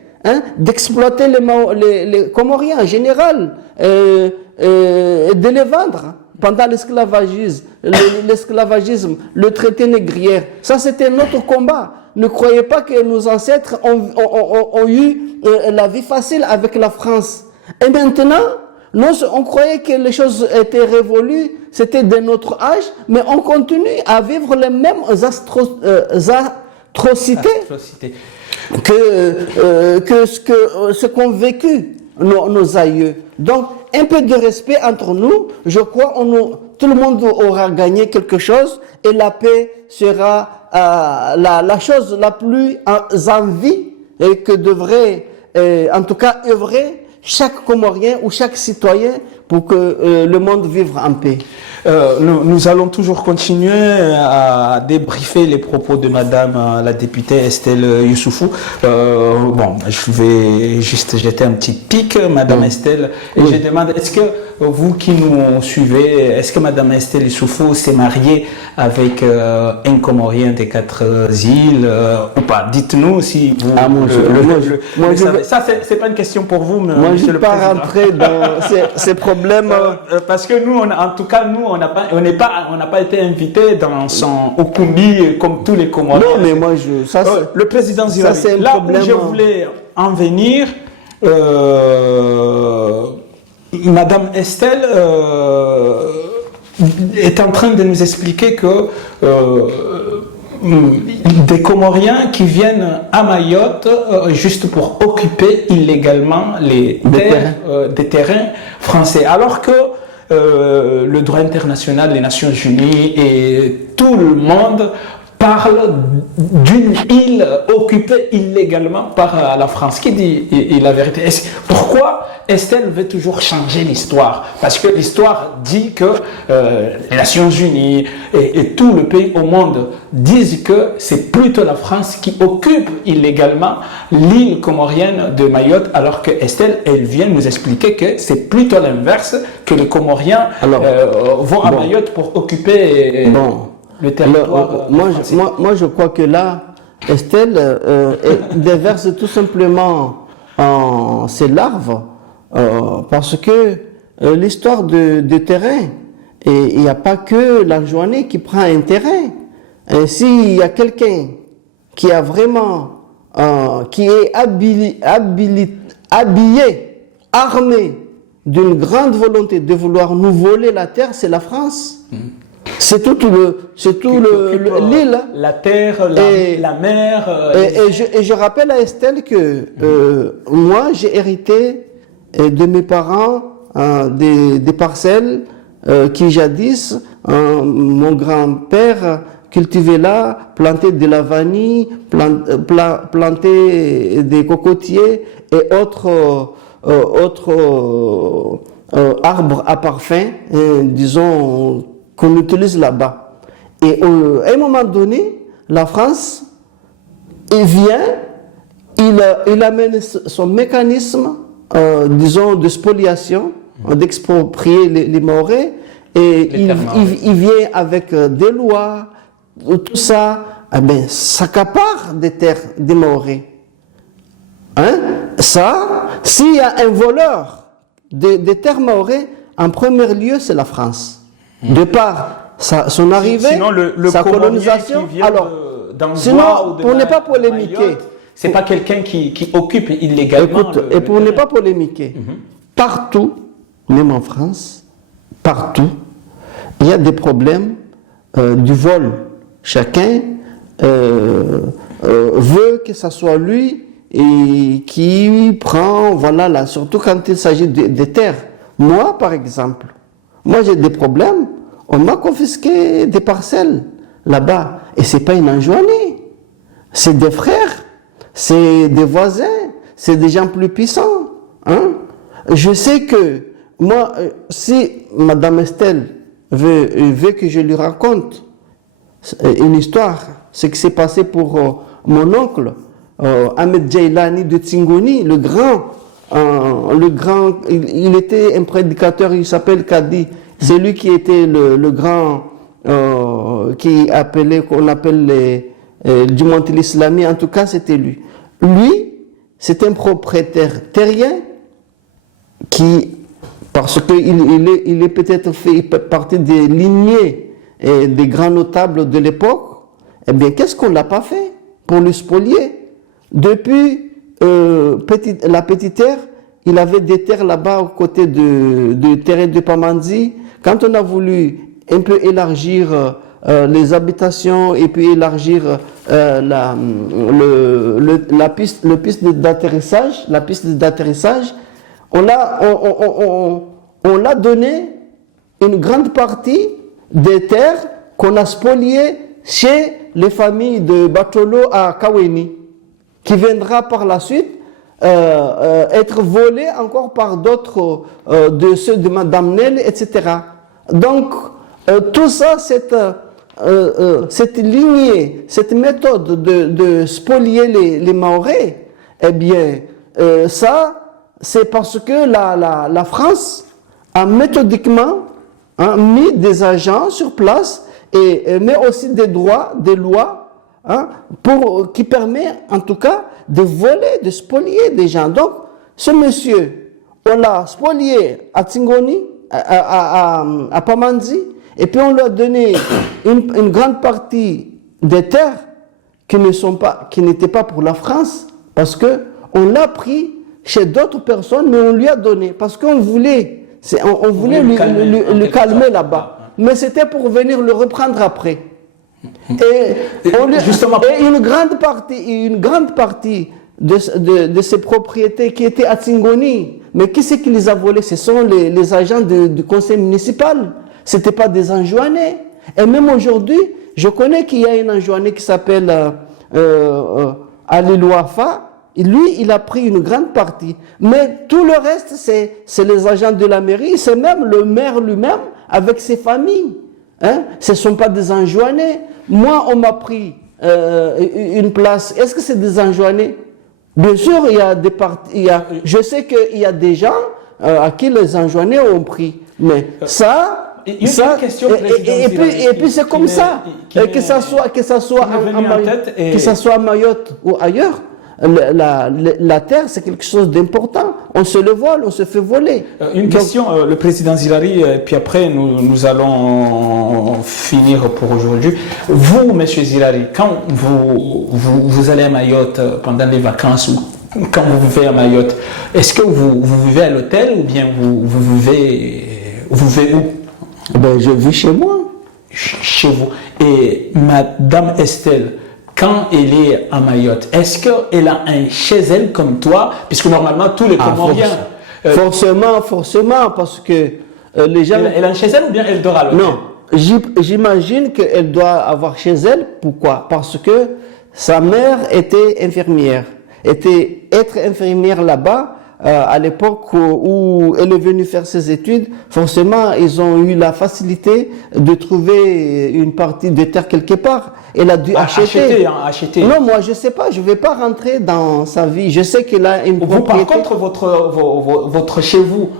d'exploiter les Comoriens en général, et de les vendre pendant l'esclavagisme, le traité négrière. Ça, c'était notre combat. Ne croyez pas que nos ancêtres ont eu la vie facile avec la France. Et maintenant, on croyait que les choses étaient révolues, c'était de notre âge, mais on continue à vivre les mêmes atrocités que ce qu'ont vécu nos aïeux. Donc, un peu de respect entre nous, je crois, tout le monde aura gagné quelque chose et la paix sera la chose la plus en vie et que devrait, en tout cas, œuvrer chaque Comorien ou chaque citoyen pour que le monde vive en paix. Nous allons toujours continuer à débriefer les propos de Madame la députée Estelle Youssoufou. Je vais juste jeter un petit pic, Madame Estelle, et je demande, est-ce que vous qui nous suivez, est-ce que Madame Estelle Youssoufou s'est mariée avec un Comorien des 4 îles ou pas? Dites-nous si vous le savez. Ça, c'est pas une question pour vous, moi, je ne vais pas rentrer dans ces problèmes. Parce que nous, en tout cas, on n'a pas été invités dans son Okumbi comme tous les Comoriens. Non, mais moi, le président Zirabi, là où je voulais en venir, Madame Estelle est en train de nous expliquer que des Comoriens qui viennent à Mayotte juste pour occuper illégalement des terrains français, alors que le droit international, les Nations Unies et tout le monde parle d'une île occupée illégalement par la France. Qui dit la vérité? Pourquoi Estelle veut toujours changer l'histoire? Parce que l'histoire dit que les Nations Unies et tout le pays au monde disent que c'est plutôt la France qui occupe illégalement l'île comorienne de Mayotte, alors que Estelle, elle vient nous expliquer que c'est plutôt l'inverse, que les Comoriens vont à Mayotte pour occuper le territoire. Moi, je crois que là, Estelle déverse tout simplement ses larves, parce que l'histoire de terrain, il n'y a pas que la journée qui prend un terrain. S'il y a quelqu'un qui a vraiment, qui est habillé, armé d'une grande volonté de vouloir nous voler la terre, c'est la France. C'est tout l'île. La terre, la mer. Et je rappelle à Estelle que moi, j'ai hérité de mes parents des parcelles qui jadis, mon grand-père cultivait là, plantait de la vanille, plantait des cocotiers et autres arbres à parfum, disons, qu'on utilise là-bas. Et à un moment donné, la France, il amène son mécanisme, disons, de spoliation, d'exproprier les Mahorais, et il vient avec des lois, tout ça, s'accapare des terres des Mahorais. Ça, s'il y a un voleur des terres Mahorais, en premier lieu, c'est la France. De par son arrivée, sinon, le sa Comorien colonisation. qui vient Alors, d'Anzois sinon, ou de pour ne pas polémiquer, Mayotte, c'est pas quelqu'un qui occupe illégalement. écoute, et pour ne pas polémiquer, partout, même en France, partout, il y a des problèmes du vol. Chacun veut que ce soit lui et qui prend, voilà, là, surtout quand il s'agit des terres. Moi, par exemple, moi j'ai des problèmes. On m'a confisqué des parcelles là-bas. Et c'est pas une enjoignée. C'est des frères, c'est des voisins, c'est des gens plus puissants. Hein? Je sais que moi, si Madame Estelle veut que je lui raconte une histoire, ce qui s'est passé pour mon oncle, Ahmed Jailani de Tsingoni, le grand, il était un prédicateur, il s'appelle Kadi. C'est lui qui était le grand, qu'on appelle du Montil Islami, en tout cas c'était lui. Lui, c'est un propriétaire terrien qui, parce qu'il est peut-être fait partie des lignées et des grands notables de l'époque, eh bien qu'est-ce qu'on n'a pas fait pour le spolier? Depuis la petite terre, il avait des terres là-bas aux côtés du terrain de Pamandzi. Quand on a voulu un peu élargir les habitations et puis élargir la piste d'atterrissage, on l'a donné une grande partie des terres qu'on a spoliées chez les familles de Batolo à Kaweni, qui viendra par la suite être volé encore par d'autres de ceux de Madame Nel, etc. Donc, tout ça, cette lignée, cette méthode de spolier les Mahorais, eh bien, ça, c'est parce que la France a méthodiquement mis des agents sur place et met aussi des lois, qui permet en tout cas de voler, de spolier des gens. Donc, ce monsieur, on l'a spolié à Tsingoni, à Pamandzi, et puis on lui a donné une grande partie des terres qui n'étaient pas pour la France, parce que on l'a pris chez d'autres personnes, mais on lui a donné, parce qu'on voulait, le calmer là-bas. Mais c'était pour venir le reprendre après. Et une grande partie de ces propriétés qui étaient à Tsingoni, mais qui c'est qui les a volées? Ce sont les agents du conseil municipal. C'était pas des enjoignés. Et même aujourd'hui, je connais qu'il y a un enjoigné qui s'appelle Ali Louafa. Lui, il a pris une grande partie. Mais tout le reste, c'est les agents de la mairie. C'est même le maire lui-même avec ses familles. Hein? Ce ne sont pas des enjoignés. Moi, on m'a pris une place. Est-ce que c'est des enjoignés? Bien sûr, il y a des parties. Je sais qu'il y a des gens à qui les enjoignés ont pris. Mais ça... Une question, et puis c'est comme ça. Que ça soit à Mayotte ou ailleurs. La terre, c'est quelque chose d'important. On se le vole, on se fait voler. Une question, le président Zilari, puis après nous allons finir pour aujourd'hui. Vous, monsieur Zilari, quand vous allez à Mayotte pendant les vacances ou quand vous vivez à Mayotte, est-ce que vous vivez à l'hôtel ou bien vous vivez où? Ben, je vis chez moi. Chez vous. Et Madame Estelle, quand elle est à Mayotte, est-ce qu'elle a un chez elle comme toi? Puisque normalement, tous les Comoriens... Forcément, parce que les gens... Elle a un chez elle ou bien elle dort à l'hôtel? Non, j'imagine qu'elle doit avoir chez elle. Pourquoi? Parce que sa mère était infirmière. Être infirmière là-bas, à l'époque où elle est venue faire ses études, forcément, ils ont eu la facilité de trouver une partie de terre quelque part. Elle a dû acheter. Non, moi, je sais pas, je vais pas rentrer dans sa vie. Je sais qu'elle a une propriété. Par contre, votre chez vous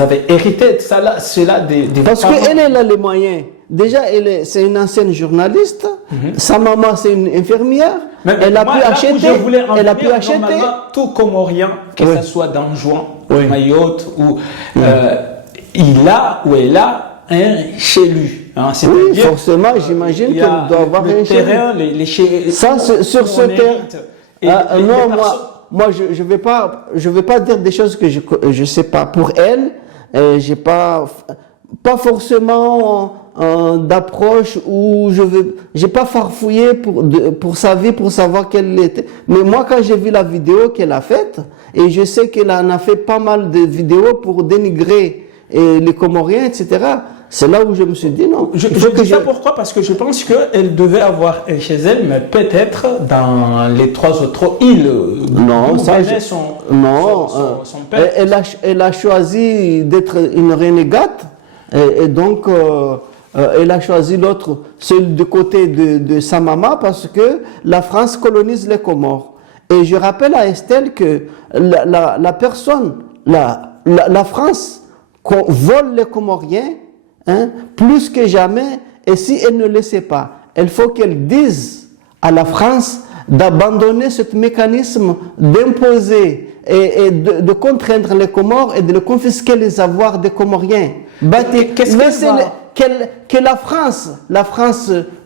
avez hérité de cela des Parce qu'elle a les moyens. Déjà, c'est une ancienne journaliste. Sa maman, c'est une infirmière. Elle a pu acheter. Elle a pu acheter. Tout Comorien, que ce soit d'Anjouan, Mayotte, ou elle a chez lui. Hein, oui, forcément, j'imagine qu'il doit avoir un terrain, ça, sur ce terrain. Non, moi, je vais pas dire des choses que je sais pas. Pour elle, j'ai pas forcément d'approche où j'ai pas farfouillé pour sa vie, pour savoir quelle était. Mais moi, quand j'ai vu la vidéo qu'elle a faite, et je sais qu'elle en a fait pas mal de vidéos pour dénigrer les Comoriens, etc. C'est là où je me suis dit non. Je dis ça pourquoi? Parce que je pense qu'elle devait avoir chez elle, mais peut-être dans les 3 autres îles. Non, son père. Elle a choisi d'être une renégate, et donc elle a choisi l'autre, celui du côté de sa maman, parce que la France colonise les Comores. Et je rappelle à Estelle que la France vole les Comoriens, hein, plus que jamais, et si elle ne le sait pas, il faut qu'elle dise à la France d'abandonner ce mécanisme d'imposer et de contraindre les Comores et de confisquer les avoirs des Comoriens. Que la France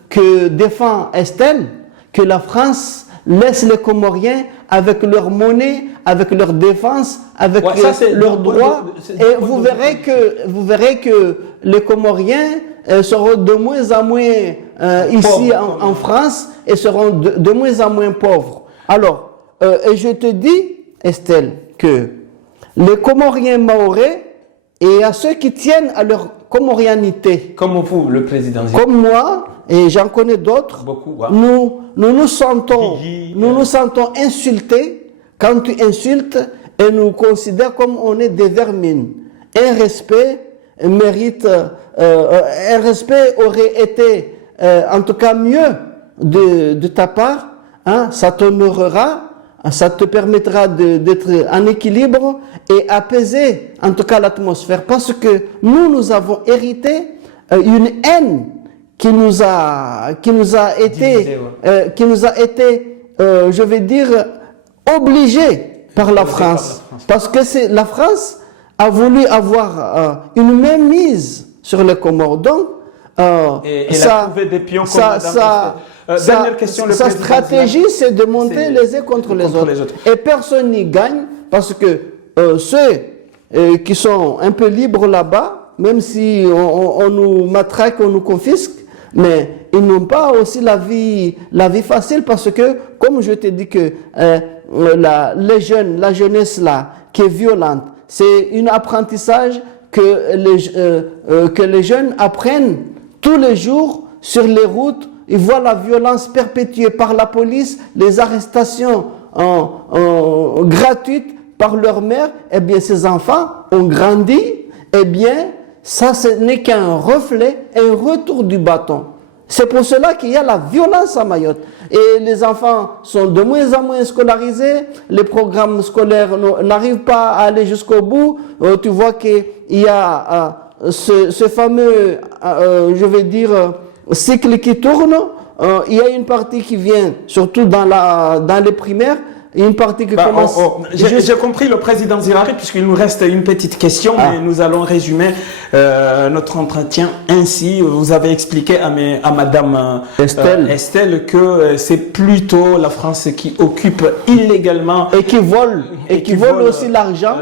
que défend Estelle, que la France laisse les Comoriens avec leur monnaie, avec leur défense, avec leurs droits, et vous verrez que les Comoriens seront de moins en moins ici en France et seront de moins en moins pauvres. Alors, et je te dis, Estelle, que les Comoriens mahorais, et à ceux qui tiennent à leur comorianité, comme vous, le président, comme moi, et j'en connais d'autres, nous nous sentons insultés quand tu insultes, et nous considèrent comme on est des vermines. Un respect aurait été en tout cas mieux de ta part, hein, ça t'honorera, ça te permettra d'être en équilibre et apaiser en tout cas l'atmosphère, parce que nous avons hérité une haine qui nous a été, je vais dire, obligée par la France. Parce que la France a voulu avoir une mainmise sur les Comores. Donc, elle a trouvé des pions comme dernière question, sa stratégie, c'est de monter les uns contre les autres. Et personne n'y gagne, parce que ceux qui sont un peu libres là-bas, même si on nous matraque, on nous confisque, mais ils n'ont pas aussi la vie facile, parce que, comme je te dis que la jeunesse là, qui est violente, c'est un apprentissage que les jeunes apprennent tous les jours sur les routes. Ils voient la violence perpétuée par la police, les arrestations gratuites par leur mère. Eh bien, ces enfants ont grandi. Eh bien, ça, ce n'est qu'un reflet, un retour du bâton. C'est pour cela qu'il y a la violence à Mayotte. Et les enfants sont de moins en moins scolarisés, les programmes scolaires n'arrivent pas à aller jusqu'au bout. Tu vois qu'il y a ce fameux, je vais dire, cycle qui tourne. Il y a une partie qui vient, surtout dans les primaires, une partie qui commence... J'ai compris le président Zirari, puisqu'il nous reste une petite question, mais nous allons résumer notre entretien ainsi. Vous avez expliqué à madame Estelle que c'est plutôt la France qui occupe illégalement... Et qui vole, aussi l'argent,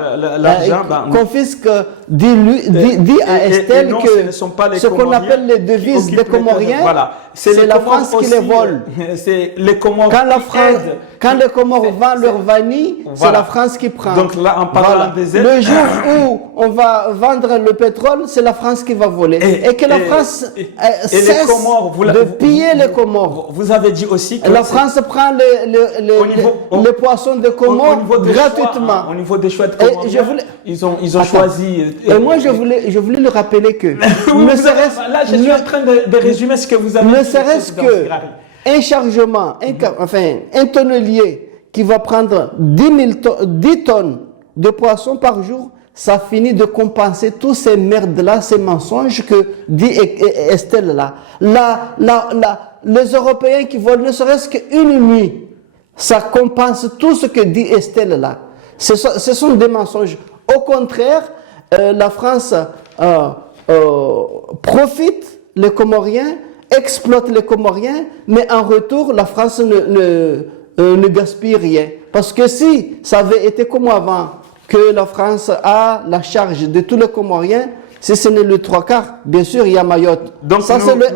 confisque, dit à Estelle que ce qu'on appelle les devises des Comoriens, c'est la France qui les vole. C'est les Comores quand les Comores vendent leur vanille, c'est la France qui prend. Donc là, en parlant des aides... Le jour où on va vendre le pétrole, c'est la France qui va voler. Et que la France cesse de piller les Comores. Vous avez dit aussi que... La France prend les poissons de Comores gratuitement. Au niveau des choix de Comoriens, ils ont choisi... Et moi, je voulais le rappeler que... Là, je suis en train de résumer ce que vous avez dit. Ne serait-ce que un chargement, un tonnelier qui va prendre 10 tonnes de poissons par jour, ça finit de compenser tous ces merdes-là, ces mensonges que dit Estelle là. Les Européens qui volent ne serait-ce qu'une nuit, ça compense tout ce que dit Estelle là. Ce sont des mensonges. Au contraire, la France profitent les Comoriens, exploitent les Comoriens, mais en retour, la France ne gaspille rien. Parce que si ça avait été comme avant, que la France a la charge de tous les Comoriens, si ce n'est le 3/4, bien sûr, il y a Mayotte. Donc ça, c'est le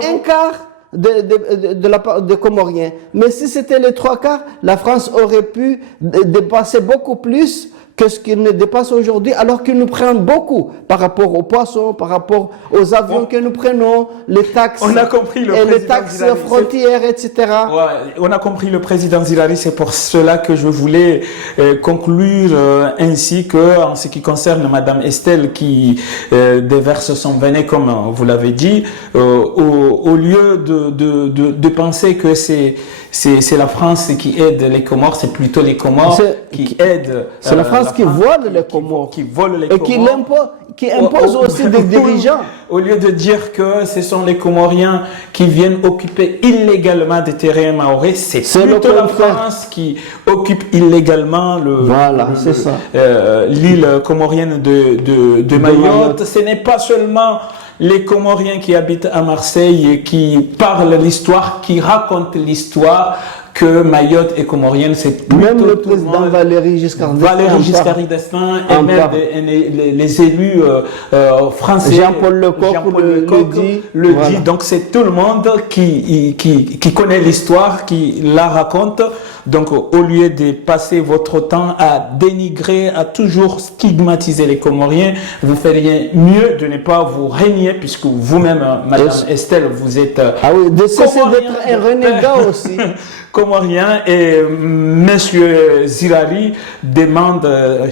1/4 de la part des Comoriens. Mais si c'était les 3/4, la France aurait pu dépasser beaucoup plus que ce qu'ils ne dépassent aujourd'hui, alors qu'ils nous prennent beaucoup par rapport aux poissons, par rapport aux avions que nous prenons, les taxes, on a compris le et les taxes Zilali, frontières, etc. Ouais, on a compris le président Zilali, c'est pour cela que je voulais conclure ainsi que en ce qui concerne Madame Estelle qui déverse son venin, comme vous l'avez dit, au lieu de penser que c'est la France qui aide les Comores, c'est plutôt les Comores qui aident. C'est la France qui vole les Comores. Qui vole les et Comores. qui impose aussi des dirigeants. Au lieu de dire que ce sont les Comoriens qui viennent occuper illégalement des terrains mahorais, c'est plutôt la France qui occupe illégalement l'île comorienne de Mayotte. Ce n'est pas seulement les Comoriens qui habitent à Marseille, qui parlent l'histoire, qui racontent l'histoire, que Mayotte et Comorienne, c'est plutôt même le président Valéry Giscard d'Estaing et même les élus français. Jean-Paul Lecoq le dit. Donc c'est tout le monde qui connaît l'histoire, qui la raconte. Donc au lieu de passer votre temps à dénigrer, à toujours stigmatiser les Comoriens, vous feriez mieux de ne pas vous régner, puisque vous-même, Madame Estelle, vous êtes de cesser d'être un renégat aussi. Comorien, et Monsieur Zilali demande,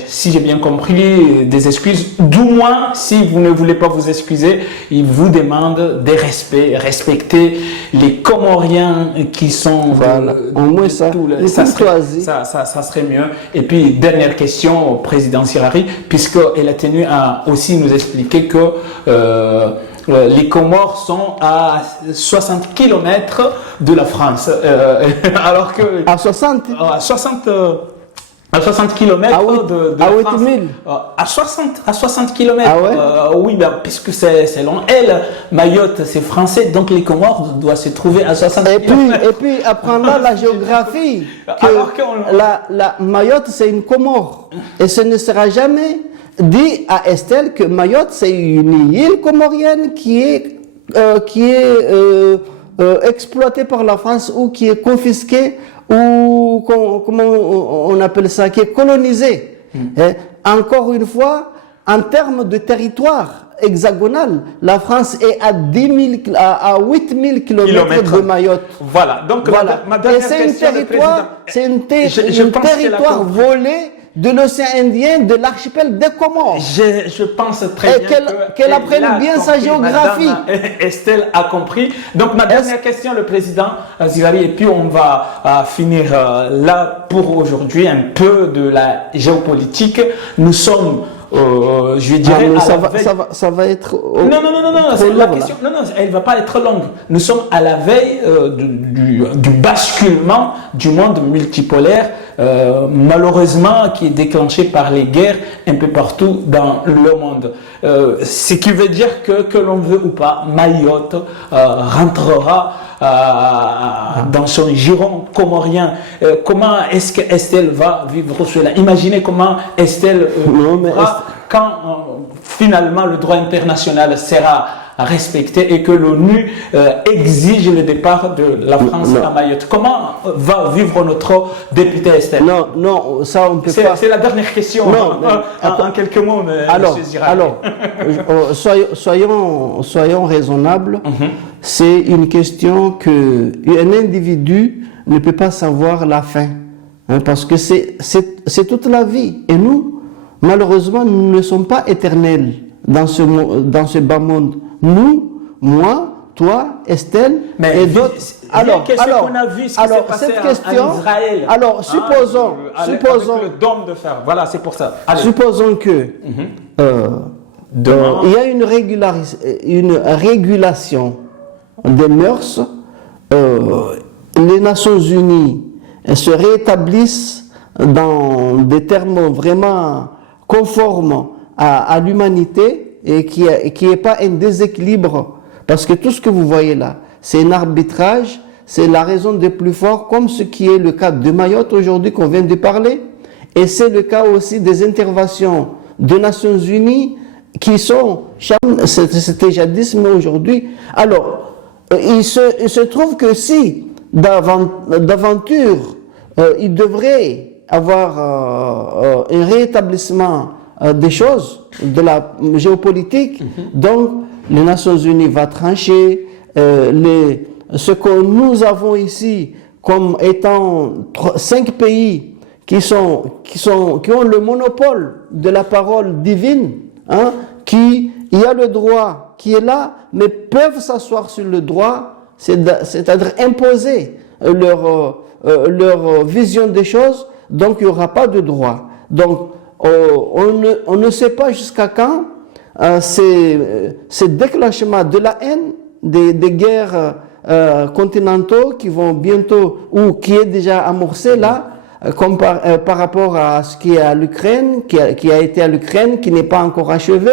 si j'ai bien compris, des excuses. Du moins, si vous ne voulez pas vous excuser, il vous demande de respecter les Comoriens qui sont... Voilà, au moins ça, ça serait mieux. Et puis, dernière question au président Zilali, puisqu'elle a tenu à aussi nous expliquer que les Comores sont à 60 km de la France. Alors que... À 60 à 60 km de la 8 France. 000. À 60 km. Ah ouais? Oui, puisque c'est long. Elle, Mayotte, c'est français, donc les Comores doivent se trouver à 60 km. Et puis, apprendra la géographie. La Mayotte, c'est une Comore. Et ce ne sera jamais dit à Estelle que Mayotte, c'est une île comorienne qui est exploitée par la France ou qui est confisquée ou comment on appelle ça, qui est colonisée. Encore une fois, en termes de territoire hexagonal, la France est à 8 000 km de Mayotte. Voilà. Donc, voilà. Madame, c'est un territoire volé de l'océan Indien, de l'archipel des Comores. Je pense très bien qu'elle apprenne bien sa géographie. Madame Estelle a compris. Donc ma dernière question, le président Zilali, et puis on va finir là pour aujourd'hui un peu de la géopolitique. Nous sommes je dirais ça va être non, c'est la question. Non, elle va pas être longue. Nous sommes à la veille du basculement du monde multipolaire, malheureusement qui est déclenché par les guerres un peu partout dans le monde. Ce qui veut dire que l'on veut ou pas, Mayotte rentrera dans son giron comorien. Comment est-ce que Estelle va vivre cela? Imaginez comment Estelle vivra quand finalement le droit international sera respecté et que l'ONU exige le départ de la France à Mayotte. Comment va vivre notre député Estelle? Non, ça on peut pas. C'est la dernière question. En quelques mots, alors, soyons raisonnables. C'est une question que un individu ne peut pas savoir la fin, parce que c'est toute la vie. Et nous, malheureusement, nous ne sommes pas éternels dans ce bas monde. Nous, moi, toi, Estelle, et d'autres. Alors, cette question, alors, supposons, avec le dôme de fer. Voilà, c'est pour ça. Allez. Supposons que il y a une régulation des mœurs. Les Nations Unies se rétablissent dans des termes vraiment conformes à l'humanité. et qu'il n'y ait pas un déséquilibre. Parce que tout ce que vous voyez là, c'est un arbitrage, c'est la raison des plus forts, comme ce qui est le cas de Mayotte aujourd'hui qu'on vient de parler. Et c'est le cas aussi des interventions des Nations Unies qui sont, c'était jadis, mais aujourd'hui. Alors, il se trouve que si, d'aventure, il devrait avoir un rétablissement des choses, de la géopolitique, donc les Nations Unies vont trancher, ce que nous avons ici comme étant 5 pays qui ont le monopole de la parole divine, hein, il y a le droit qui est là, mais peuvent s'asseoir sur le droit, c'est-à-dire imposer leur vision des choses, donc il n'y aura pas de droit. Donc on ne sait pas jusqu'à quand ces déclenchements de la haine, des guerres continentaux qui vont bientôt, ou qui est déjà amorcé là, comme par rapport à ce qui est à l'Ukraine, qui a été à l'Ukraine, qui n'est pas encore achevé.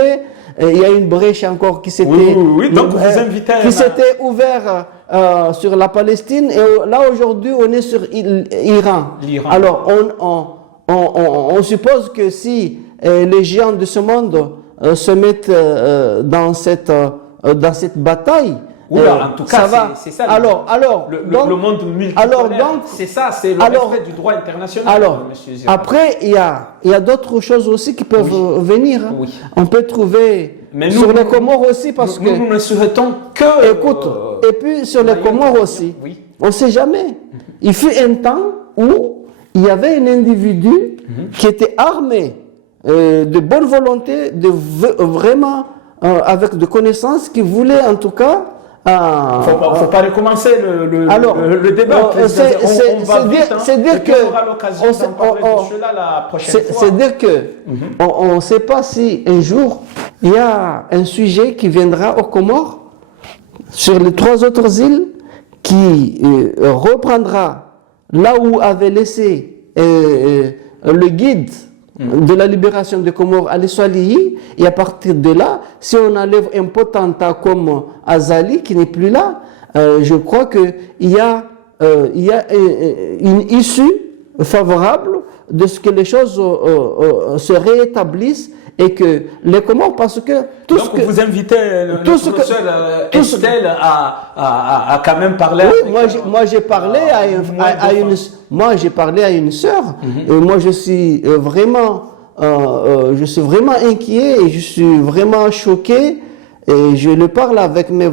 Il y a une brèche encore qui s'était ouverte sur la Palestine. Et là, aujourd'hui, on est sur l'Iran. Alors, on suppose que si les géants de ce monde se mettent dans cette bataille, en tout cas, c'est ça. Le monde multipolaire, c'est ça, c'est le respect du droit international. Alors, après, il y a d'autres choses aussi qui peuvent venir. Hein. Oui. On peut trouver sur les Comores aussi, parce que nous ne souhaitons que. Écoute, et puis sur les Comores aussi, on ne sait jamais. Il fut un temps où il y avait un individu qui était armé de bonne volonté, vraiment avec de connaissances, qui voulait en tout cas. Faut pas recommencer le débat. C'est dire que on ne sait pas si un jour il y a un sujet qui viendra aux Comores sur les 3 autres îles qui reprendra là où avait laissé le guide de la libération des Comores à Swalihi, et à partir de là, si on enlève un potentat comme Azali qui n'est plus là, je crois qu'il y a une issue favorable de ce que les choses se réétablissent, et que les Comores, parce que vous invitez notre sœur Estelle à quand même parler. Oui, moi j'ai parlé à une sœur, et moi je suis vraiment inquiet, et je suis vraiment choqué, et je le parle avec un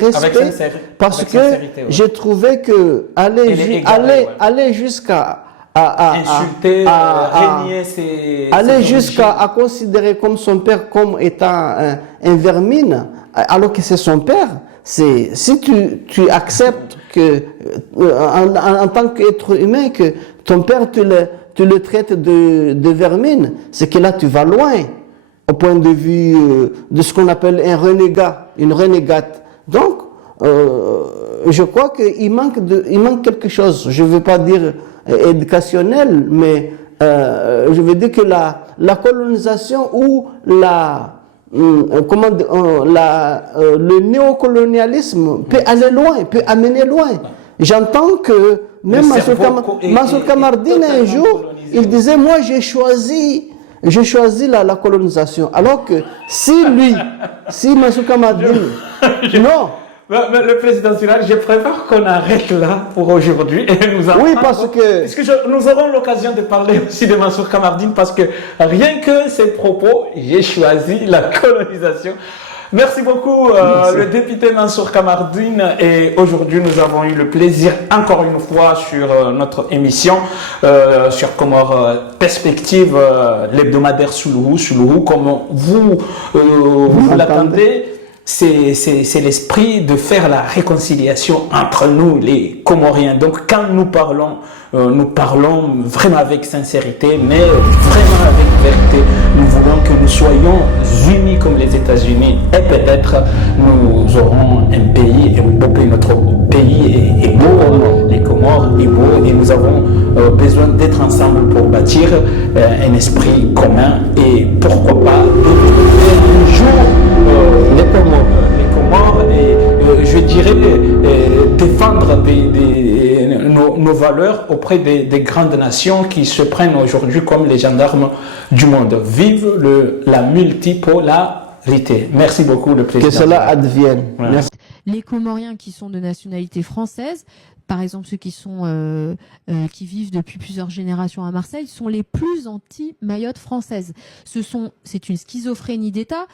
respect, parce que j'ai trouvé que aller jusqu'à insulter, régner aller jusqu'à considérer comme son père comme étant un vermine, alors que c'est son père. Si tu acceptes que en tant qu'être humain, que ton père tu le traites de vermine, c'est que là tu vas loin au point de vue de ce qu'on appelle un renégat, une renégate. Donc je crois qu'il manque quelque chose. Je ne veux pas dire éducationnel, mais je veux dire que la colonisation ou le néocolonialisme peut aller loin, peut amener loin. J'entends que même Mansour Kamardine un jour, il disait, moi j'ai choisi la colonisation. Alors que si Mansour Kamardine, non. Le président Siraj, je préfère qu'on arrête là pour aujourd'hui. Puisque nous aurons l'occasion de parler aussi de Mansour Kamardine, parce que rien que ses propos, j'ai choisi la colonisation. Merci beaucoup, le député Mansour Kamardine. Et aujourd'hui, nous avons eu le plaisir, encore une fois, sur notre émission, sur Comores Perspective, l'hebdomadaire Soulourou, comme vous l'attendez. C'est l'esprit de faire la réconciliation entre nous, les Comoriens. Donc quand nous parlons vraiment avec sincérité, mais vraiment avec vérité. Nous voulons que nous soyons unis comme les États-Unis, et peut-être nous aurons un pays, un beau pays. Notre pays est beau, les Comores est beau, et nous avons besoin d'être ensemble pour bâtir un esprit commun, et pourquoi pas valeur auprès des grandes nations qui se prennent aujourd'hui comme les gendarmes du monde. Vive la multipolarité. Merci beaucoup, le président. Que cela advienne. Ouais. Merci. Les Comoriens qui sont de nationalité française, par exemple ceux qui qui vivent depuis plusieurs générations à Marseille, sont les plus anti-Mayotte française. C'est une schizophrénie d'État.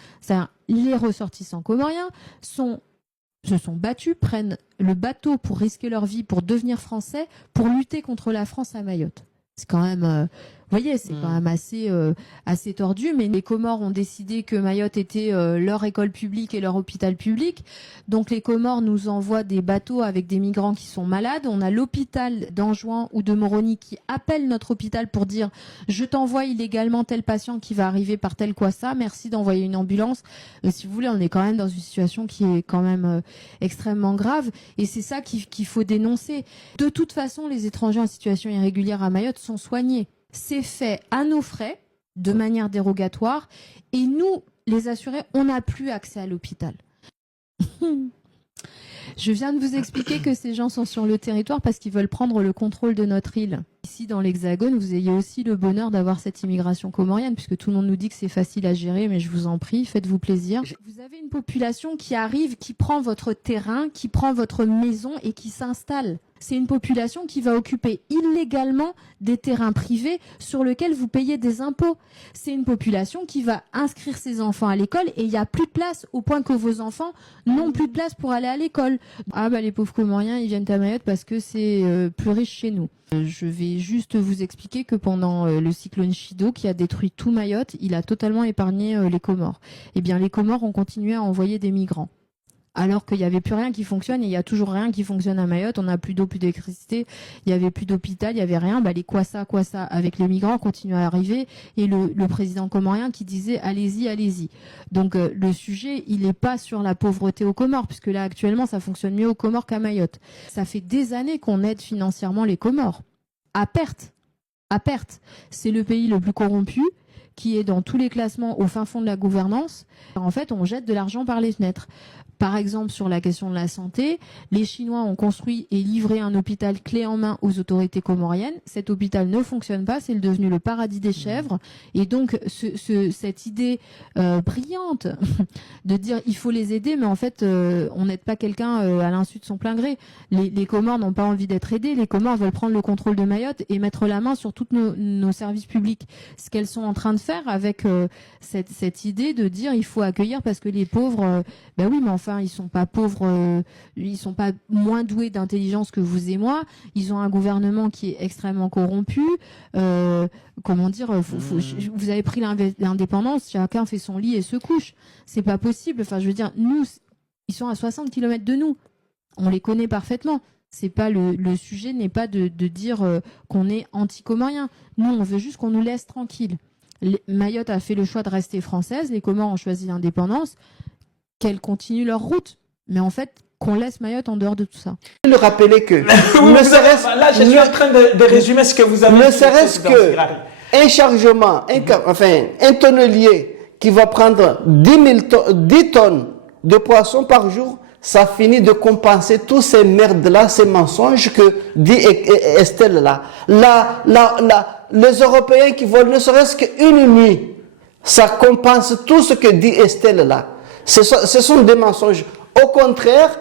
Les ressortissants comoriens se sont battus, prennent le bateau pour risquer leur vie, pour devenir français, pour lutter contre la France à Mayotte. C'est quand même, vous voyez, c'est quand même assez tordu, mais les Comores ont décidé que Mayotte était leur école publique et leur hôpital public. Donc les Comores nous envoient des bateaux avec des migrants qui sont malades. On a l'hôpital d'Anjouan ou de Moroni qui appelle notre hôpital pour dire « Je t'envoie illégalement tel patient qui va arriver par tel quoi ça, merci d'envoyer une ambulance ». Si vous voulez, on est quand même dans une situation qui est quand même extrêmement grave et c'est ça qu'il faut dénoncer. De toute façon, les étrangers en situation irrégulière à Mayotte sont soignés. C'est fait à nos frais, de manière dérogatoire, et nous, les assurés, on n'a plus accès à l'hôpital. Je viens de vous expliquer que ces gens sont sur le territoire parce qu'ils veulent prendre le contrôle de notre île. Ici, dans l'Hexagone, vous ayez aussi le bonheur d'avoir cette immigration comorienne, puisque tout le monde nous dit que c'est facile à gérer, mais je vous en prie, faites-vous plaisir. Vous avez une population qui arrive, qui prend votre terrain, qui prend votre maison et qui s'installe. C'est une population qui va occuper illégalement des terrains privés sur lesquels vous payez des impôts. C'est une population qui va inscrire ses enfants à l'école et il n'y a plus de place, au point que vos enfants n'ont plus de place pour aller à l'école. Ah bah les pauvres Comoriens, ils viennent à Mayotte parce que c'est plus riche chez nous. Je vais juste vous expliquer que pendant le cyclone Chido qui a détruit tout Mayotte, il a totalement épargné les Comores. Eh bien les Comores ont continué à envoyer des migrants. Alors qu'il n'y avait plus rien qui fonctionne et il n'y a toujours rien qui fonctionne à Mayotte. On n'a plus d'eau, plus d'électricité, il n'y avait plus d'hôpital, il n'y avait rien. Bah, les quoi ça, avec les migrants continuent à arriver et le président comorien qui disait allez-y, allez-y. Donc le sujet, il n'est pas sur la pauvreté aux Comores, puisque là actuellement ça fonctionne mieux aux Comores qu'à Mayotte. Ça fait des années qu'on aide financièrement les Comores. À perte. À perte. C'est le pays le plus corrompu, qui est dans tous les classements au fin fond de la gouvernance. En fait, on jette de l'argent par les fenêtres. Par exemple, sur la question de la santé, les Chinois ont construit et livré un hôpital clé en main aux autorités comoriennes. Cet hôpital ne fonctionne pas, c'est devenu le paradis des chèvres. Et donc, cette idée brillante de dire il faut les aider, mais en fait, on n'aide pas quelqu'un à l'insu de son plein gré. Les Comores n'ont pas envie d'être aidés. Les Comores veulent prendre le contrôle de Mayotte et mettre la main sur tous nos services publics. Ce qu'elles sont en train de faire avec cette idée de dire il faut accueillir parce que les pauvres, ben oui, mais enfin, ils sont pas pauvres, ils sont pas moins doués d'intelligence que vous et moi. Ils ont un gouvernement qui est extrêmement corrompu. Comment dire, vous avez pris l'indépendance, chacun fait son lit et se couche. C'est pas possible. Enfin, je veux dire, nous, ils sont à 60 km de nous. On les connaît parfaitement. C'est pas le sujet n'est pas de dire qu'on est anti-comorien. Nous, on veut juste qu'on nous laisse tranquille. Mayotte a fait le choix de rester française. Les Comores ont choisi l'indépendance. Qu'elles continuent leur route. Mais en fait, qu'on laisse Mayotte en dehors de tout ça. Le rappeler que... là, je suis en train de résumer ce que vous avez dit. Ne serait-ce que un chargement, un tonnelier qui va prendre 10 tonnes de poissons par jour, ça finit de compenser tous ces merdes-là, ces mensonges que dit Estelle là. Les Européens qui volent ne serait-ce qu'une nuit, ça compense tout ce que dit Estelle là. Ce sont des mensonges. Au contraire,